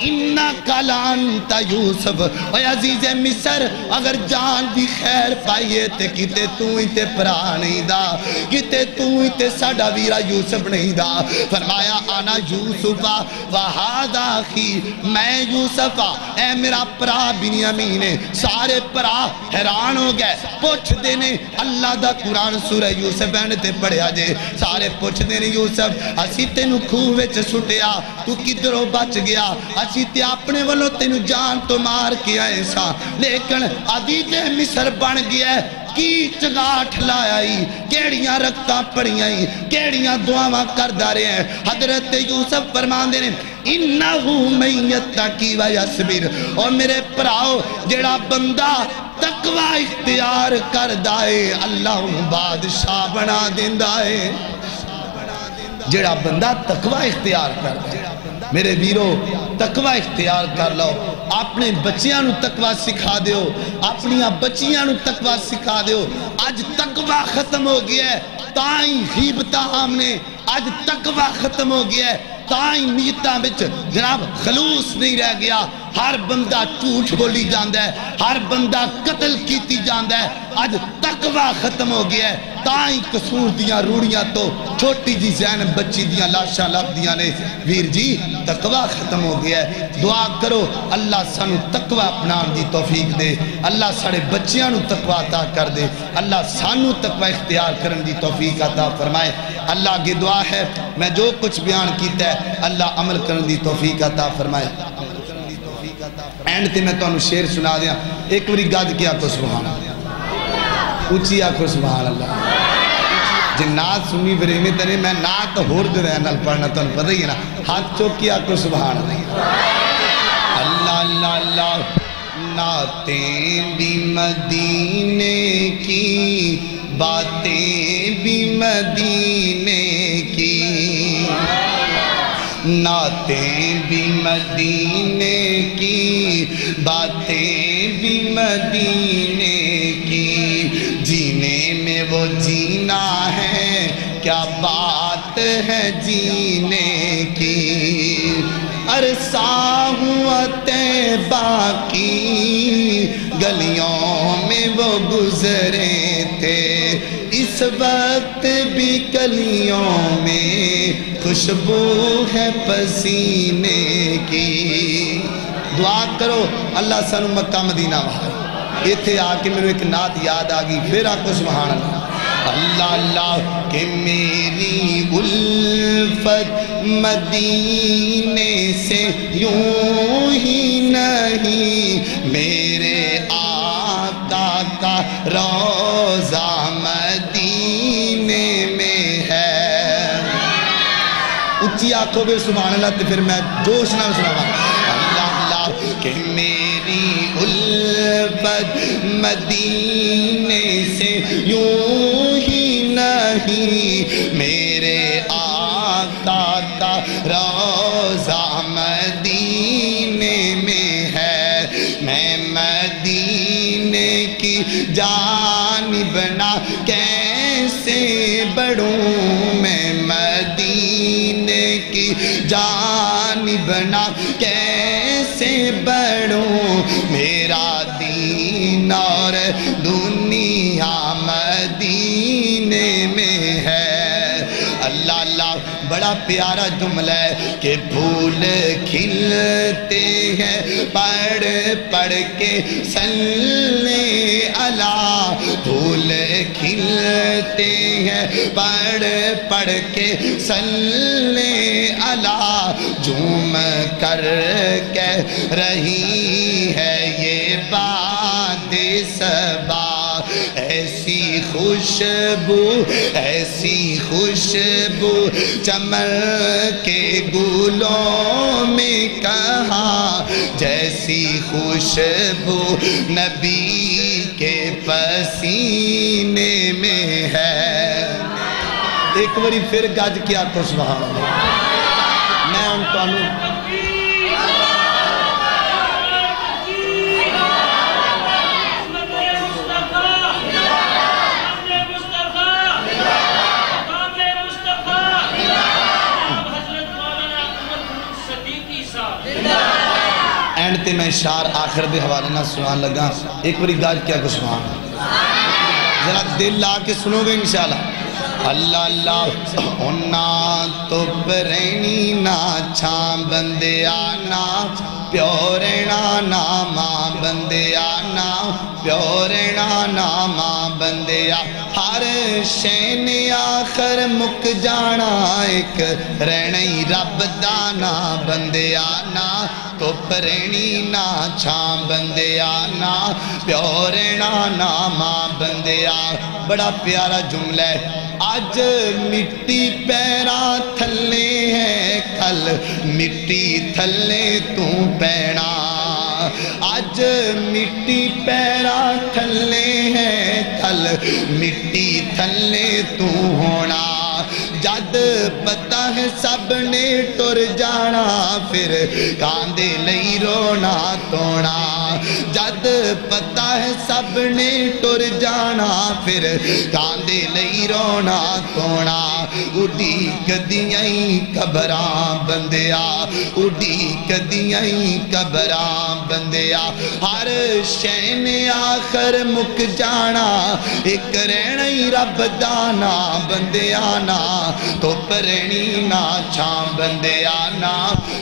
اِنَّا کَلَانْتَ یوسف، اے عزیز مصر اگر جان بھی خیر پائیے تے کتے تو ہی تے پرا نہیں دا، کتے تو ہی تے ساڑا ویرا یوسف نہیں دا، فرمایا آنا یوسفا وَحَادَ آخی، میں یوسفا اے میرا پرا بنیامین، سارے پرا حیران ہو گئے، پوچھ دینے اللہ دا قرآن سورہ یوسف بینتے پڑھیا جے، سارے پوچھ دینے یوسف اسی تینو کھوہ وچ سٹیا، تو کدھروں بچ گیا، اسی تے اپنے والوں تینو جان تو مار کے آئے سا، لیکن عزیز مصر بن گیا ہے، کی چگاٹھ لائائی، کیڑیاں رکھتا پڑیائی، کیڑیاں دعاواں کر دارے ہیں، حضرت یوسف فرمان دینے انہو میتاکی ویسبر، اور میرے پراؤ جڑا بندہ تقوی اختیار کر دائے اللہ بادشاہ بنا دیندائے، جڑا بندہ تقوی اختیار کر دائے، میرے ویرو تقوی اختیار کر لو، اپنے بچیاں نو تقوی سکھا دیو، اپنی بچیاں نو تقوی سکھا دیو، آج تقوی ختم ہو گیا ہے، تائیں غیبتہ آمنے، آج تقوی ختم ہو گیا ہے، تائیں نیتاں بچ جناب خلوص نہیں رہ گیا، ہر بندہ ٹوٹ بولی جاندہ ہے، ہر بندہ قتل کیتی جاندہ ہے، آج تقوی ختم ہو گیا ہے، تائیں قصور دیاں روڑیاں تو چھوٹی جی زینب بچی دیاں لاشاں لگ دیاں نے، ویر جی تقوی ختم ہو گیا ہے، دعا کرو اللہ سانو تقوی اپنان دی توفیق دے، اللہ ساڑے بچیاں نو تقوی عطا کر دے، اللہ سانو تقوی اختیار کرن دی توفیق عطا فرمائے، اللہ کی دعا ہے میں جو کچھ بیان کیتا ہے اللہ عمل کرن دی توفیق عطا فرمائے۔ اینڈ تے میں تو انہوں شیر سنا دیا، ایک وری گاد کیا کو سبحان اللہ، اچھی آکھو سبحان اللہ، جن نات سنی برے میں تنے میں نات ہور جو رہے نال پڑھنا تو انہوں پتہ ہی ہے نا، ہاتھ چوکی آکھو سبحان اللہ، اللہ اللہ اللہ، ناتیں بھی مدینے کی، باتیں بھی مدینے کی، ناتیں بھی مدینے کی، باتیں بھی مدینے کی، جینے میں وہ جینا ہے، کیا بات ہے جینے کی، عرصہ ہوا طیبہ کی گلیوں میں وہ گزرے تھے، اس وقت بھی گلیوں میں خوشبو ہے پسینے کی، دعا کرو اللہ سانو مکہ مدینہ وہاں، ایتھے آ کے میرے ایک نعت یاد آ گئی، پھر آکو سبحان اللہ۔ اللہ اللہ کہ میری الفت مدینے سے یوں ہی نہیں، میرے آقا کا روضہ مدینے میں ہے۔ اچھی آنکھوں پہ سبحان اللہ، تو پھر میں جوش نہ سناواں۔ اللہ اللہ کہ میری الفت مدینے سے یوں ہی نہیں، میرے آقا کا روضہ مدینے میں ہے۔ میں مدینے کی جانب نہ کیسے بڑھوں، میں مدینے کی جانب نہ کیسے بڑھوں، میرا دین اور دنیا مدینے میں ہے۔ اللہ اللہ بڑا پیارا جملہ ہے کہ پھول کھلتے ہیں پڑھ پڑھ کے صلی علی، پھول کھلتے ہیں پڑھ پڑھ کے صلی علی، جھوم کر کہہ رہی ہے یہ بات صبا، ایسی خوشبو ایسی خوشبو چمن کے گلوں میں کہاں، جیسی خوشبو نبی کے پسینے میں ہے۔ ایک باری پھر گج کیا تو سبحان اللہ۔ میں ان کو اینڈ تے میں اشار آخر دے حوالے نہ سنان لگا، ایک باری گاج کیا کو سبحان ذرا دل لا کے سنو گے انشاءاللہ۔ اللہ اللہ انہاں تو پرینی نا چھام بندے آنا، پیورنا ناما بندے آنا، پیورنا ناما بندے آ، ہر شین آخر مک جانا، ایک رہنی رب دانا بندے آنا، تو پرینی نا چھام بندے آنا، پیورنا ناما بندے آ۔ بڑا پیارا جملہ ہے۔ آج مٹی پیرا تھلے ہے، کل مٹی تھلے تو پینا، آج مٹی پیرا تھلے ہے، کل مٹی تھلے تو ہونا، جد پتا ہے سب نے ٹر جانا، پھر کاندے لئی رونا تونا، جد پتا ہے سب نے ٹر جانا، پھر کاندے لئی رونا تونا، اڈی کدیاں قبراں بندیا، اڈی کدیاں قبراں بندیا، ہر شین آخر مک جانا، ایک رہنی رب دانا بندیا نا، تو پرینی نا چھام بندیا نا،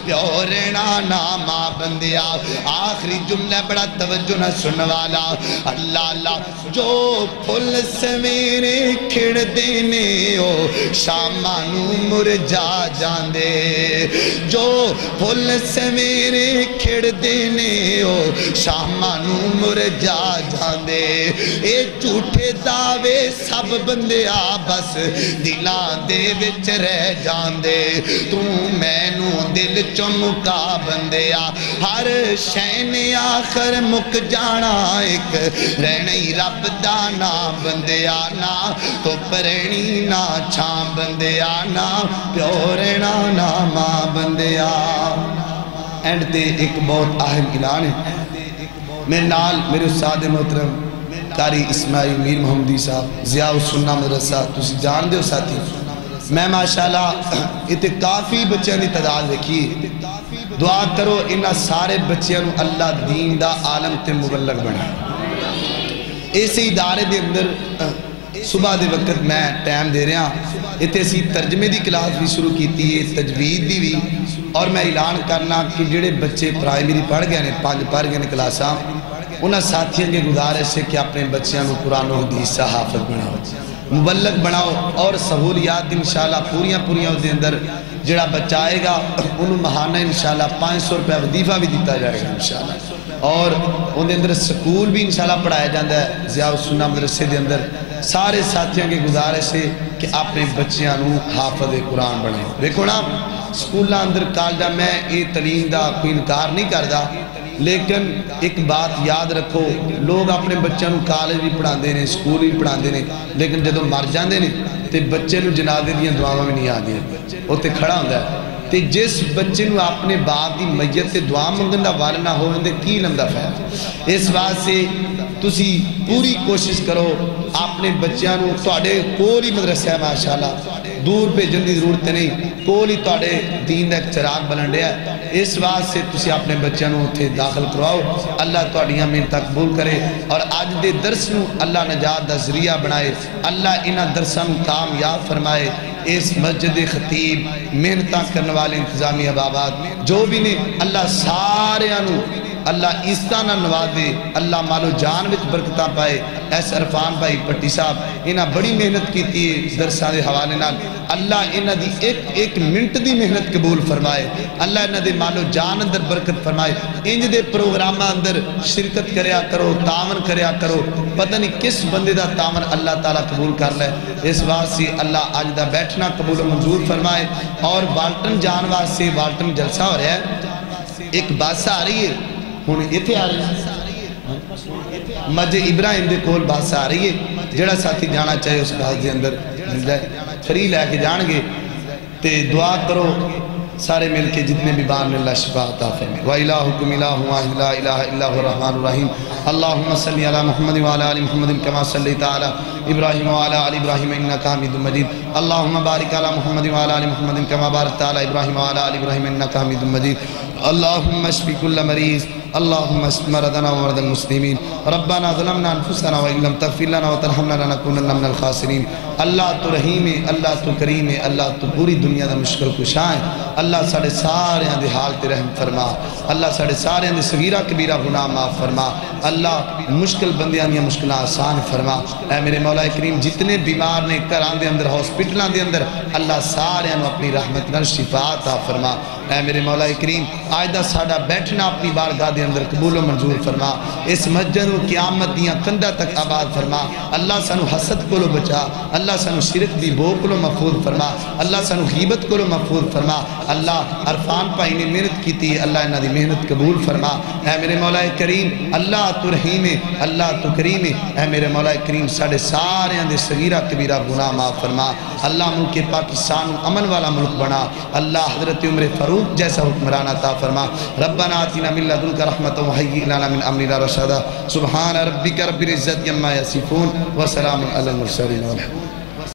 پیورنا ناما بندیا۔ آخری جملہ بڑا توجہ نہ سن والا۔ اللہ اللہ جو پھل سویرے کھڑ دینے او شامانو مرجا جاندے، جو پھل سویرے کھڑ دینے او شامانو مرجا جاندے، اے جھوٹے دعوے سب بندیا بس دلان دے وچ رہ جاندے، تو میں نو دل چمکا بندیا، ہر شین آخر مک جانا، ایک رہنی رب دانا بندیا نا، تو پرینی نا چھام بندیا نا، پیورنا ناما بندیا۔ اینڈ تے ایک بہت اہم اعلان ہے، میرے نال میرے استاد محترم قاری اسماعیل میر محمدی صاحب ضیاء السنہ مدرسہ، تسی جان دے ہو ساتھی، میں ماشاءاللہ اتنے کافی بچیاں دی تعداد دیکھی، دعا کرو انہاں سارے بچیاں نو اللہ دین دا عالم تے مبلغ بنا۔ ایسے ادارے دے اندر صبح دے وقت میں ٹائم دے رہا، اتنے اسی ترجمے دی کلاس بھی شروع کیتی ہے، تجوید دی بھی، اور میں اعلان کرنا کہ جڑے بچے پرائمری پڑھ گئے نے، 5 پڑھ گئے نے کلاساں، انہاں ساتھیوں کے گزارش ہے کہ اپنے بچیاں کو قرآن و حدیث سے حافظ بناؤ، مبلغ بناؤ، اور سہولیات انشاءاللہ پوریاں دے اندر جڑا بچہ آئے گا انہوں مہانہ انشاءاللہ 500 روپے وظیفہ بھی دیتا جائے گا انشاءاللہ، اور ان دے اندر سکول بھی انشاءاللہ پڑھایا جاندہ ہے ضیاء السنہ مدرسے دے اندر۔ سارے ساتھیوں کے گزارش ہے کہ اپنے بچیاں نو حافظ قرآن بنائیں۔ دیکھو نا سکولہ اندر کالجہ میں یہ تعلیم دا کوئی انکار نہیں کردا، لیکن ایک بات یاد رکھو، لوگ اپنے بچوں نو کالج بھی پڑھان دے نے، سکول بھی پڑھان دے نے، لیکن جدو مر جاندے نے تے بچے نو جنازے دیاں دعاواں بھی نہیں آدیں، وہ تے کھڑا ہوندہ ہے۔ تے جس بچے نو اپنے باپ دی میت تے دعا منگن دا وال نہ ہو اندے کی لمدہ فائدہ۔ اس بات سے تسی پوری کوشش کرو اپنے بچیاں نو، تواڈے کولی مدرسہ ہے ماشاءاللہ، دور پہ جن دی ضرورت نہیں، کولی تواڈے دین دا ایک چراغ بلندے ہے، اس بات سے تسی اپنے بچیاں نو اتھے داخل کرواؤ۔ اللہ تواڈیاں محنتاں قبول کرے، اور آج دے درس نو اللہ نجات دا ذریعہ بنائے، اللہ انہاں درساں نو کامیاب فرمائے۔ اس مسجد خطیب محنتاں کرنے والے انتظامی احبابات جو بھی نے، اللہ سارے انو اللہ عزتانہ نوازے، اللہ مال و جان وچ برکتاں پائے۔ ایس عرفان بھائی پٹی صاحب انہاں بڑی محنت کیتی ہے درساں دے حوالے نال، اللہ انہاں دی ایک منٹ دی محنت قبول فرمائے، اللہ انہاں دے مال و جان اندر برکت فرمائے۔ انج دے پروگرامہ اندر شرکت کریا کرو، تعاون کریا کرو، پتہ نہیں کس بندے دا تعاون اللہ تعالیٰ قبول کر لے۔ اس بات سے اللہ آج دا بیٹھنا قبول و منظور فرمائے۔ اور والٹن جان واسطے والٹن جلسہ ہو رہا ہے، ایک بادشاہ آ رہی ہے، ہوں اتنے آ رہی ہے مسجد ابراہیم دے کول بادشاہ آ رہی ہے، جڑا ساتھی جانا چاہے اس بات دے اندر مل جائے، فری لے کے جان گے تے دعا کرو سارے مل کے جتنے بھی بان اللہ شفا عطا فرمائے۔ وَإِلَٰهُكُمْ إِلَٰهٌ وَاحِدٌ لَا إِلَٰهَ إِلَّا هُوَ الرَّحْمَٰنُ الرَّحِيمُ اللهم صل على محمد وعلى آل محمد كما صليت على إبراهيم وعلى آل إبراهيم إنك حميد مجيد اللهم بارك على محمد وعلى آل محمد كما باركت على إبراهيم وعلى آل إبراهيم إنك حميد مجيد اللهم اشف كل مريض اللهم اشف مرضنا ومرضى المسلمين ربنا ظلمنا انفسنا وان لم تغفر لنا وترحمنا لنكونن من الخاسرين۔ اللہ تو رحیم ہے، اللہ تو کریم ہے، اللہ تو پوری دنیا دا مشکل کشا ہے۔ اللہ ساڑھے سارے دے حال تے رحم فرما، اللہ ساڑھے سارے دے صغیرہ کبیرہ گناہ معاف فرما، اللہ مشکل بندیاں دیا مشکلہ آسان فرما۔ اے میرے مولا کریم جتنے بیمار نے گھراں دے اندر ہاسپٹلاں دے اندر، اللہ سارے انو اپنی رحمت نال شفا عطا فرما۔ اے میرے مولا کریم آج دا ساڑھا بیٹھنا اپنی بارگاہ دے اندر قبول و منظور فرما، اس مسجد و قیامت دیاں کندہ تک آباد فرما۔ اللہ سانو حسد کو لو بچا، اللہ سانو شرک دی بو کو لو محفوظ فرما، اللہ سانو غیبت کو لو محفوظ فرما۔ اللہ عرفان پائی نے محنت کی تھی، اللہ انہاں دی محنت قبول فرما۔ اے میرے مولا کریم اللہ تو رحیم ہے، اللہ تو کریم ہے۔ اے میرے مولا کریم ساڑھے سارے دے صغیرہ کبیرہ گناہ معاف فرما۔ اللہ ملک پاکستان امن والا ملک بنا، اللہ حضرت عمر فاروق جیسا حکمران عطا فرما۔ ربنا آتنا من لدنک رحمۃ وہیئ لنا من امرنا رشدا۔ سبحان ربک رب العزت عما یصفون وسلام علی المرسلین والحمد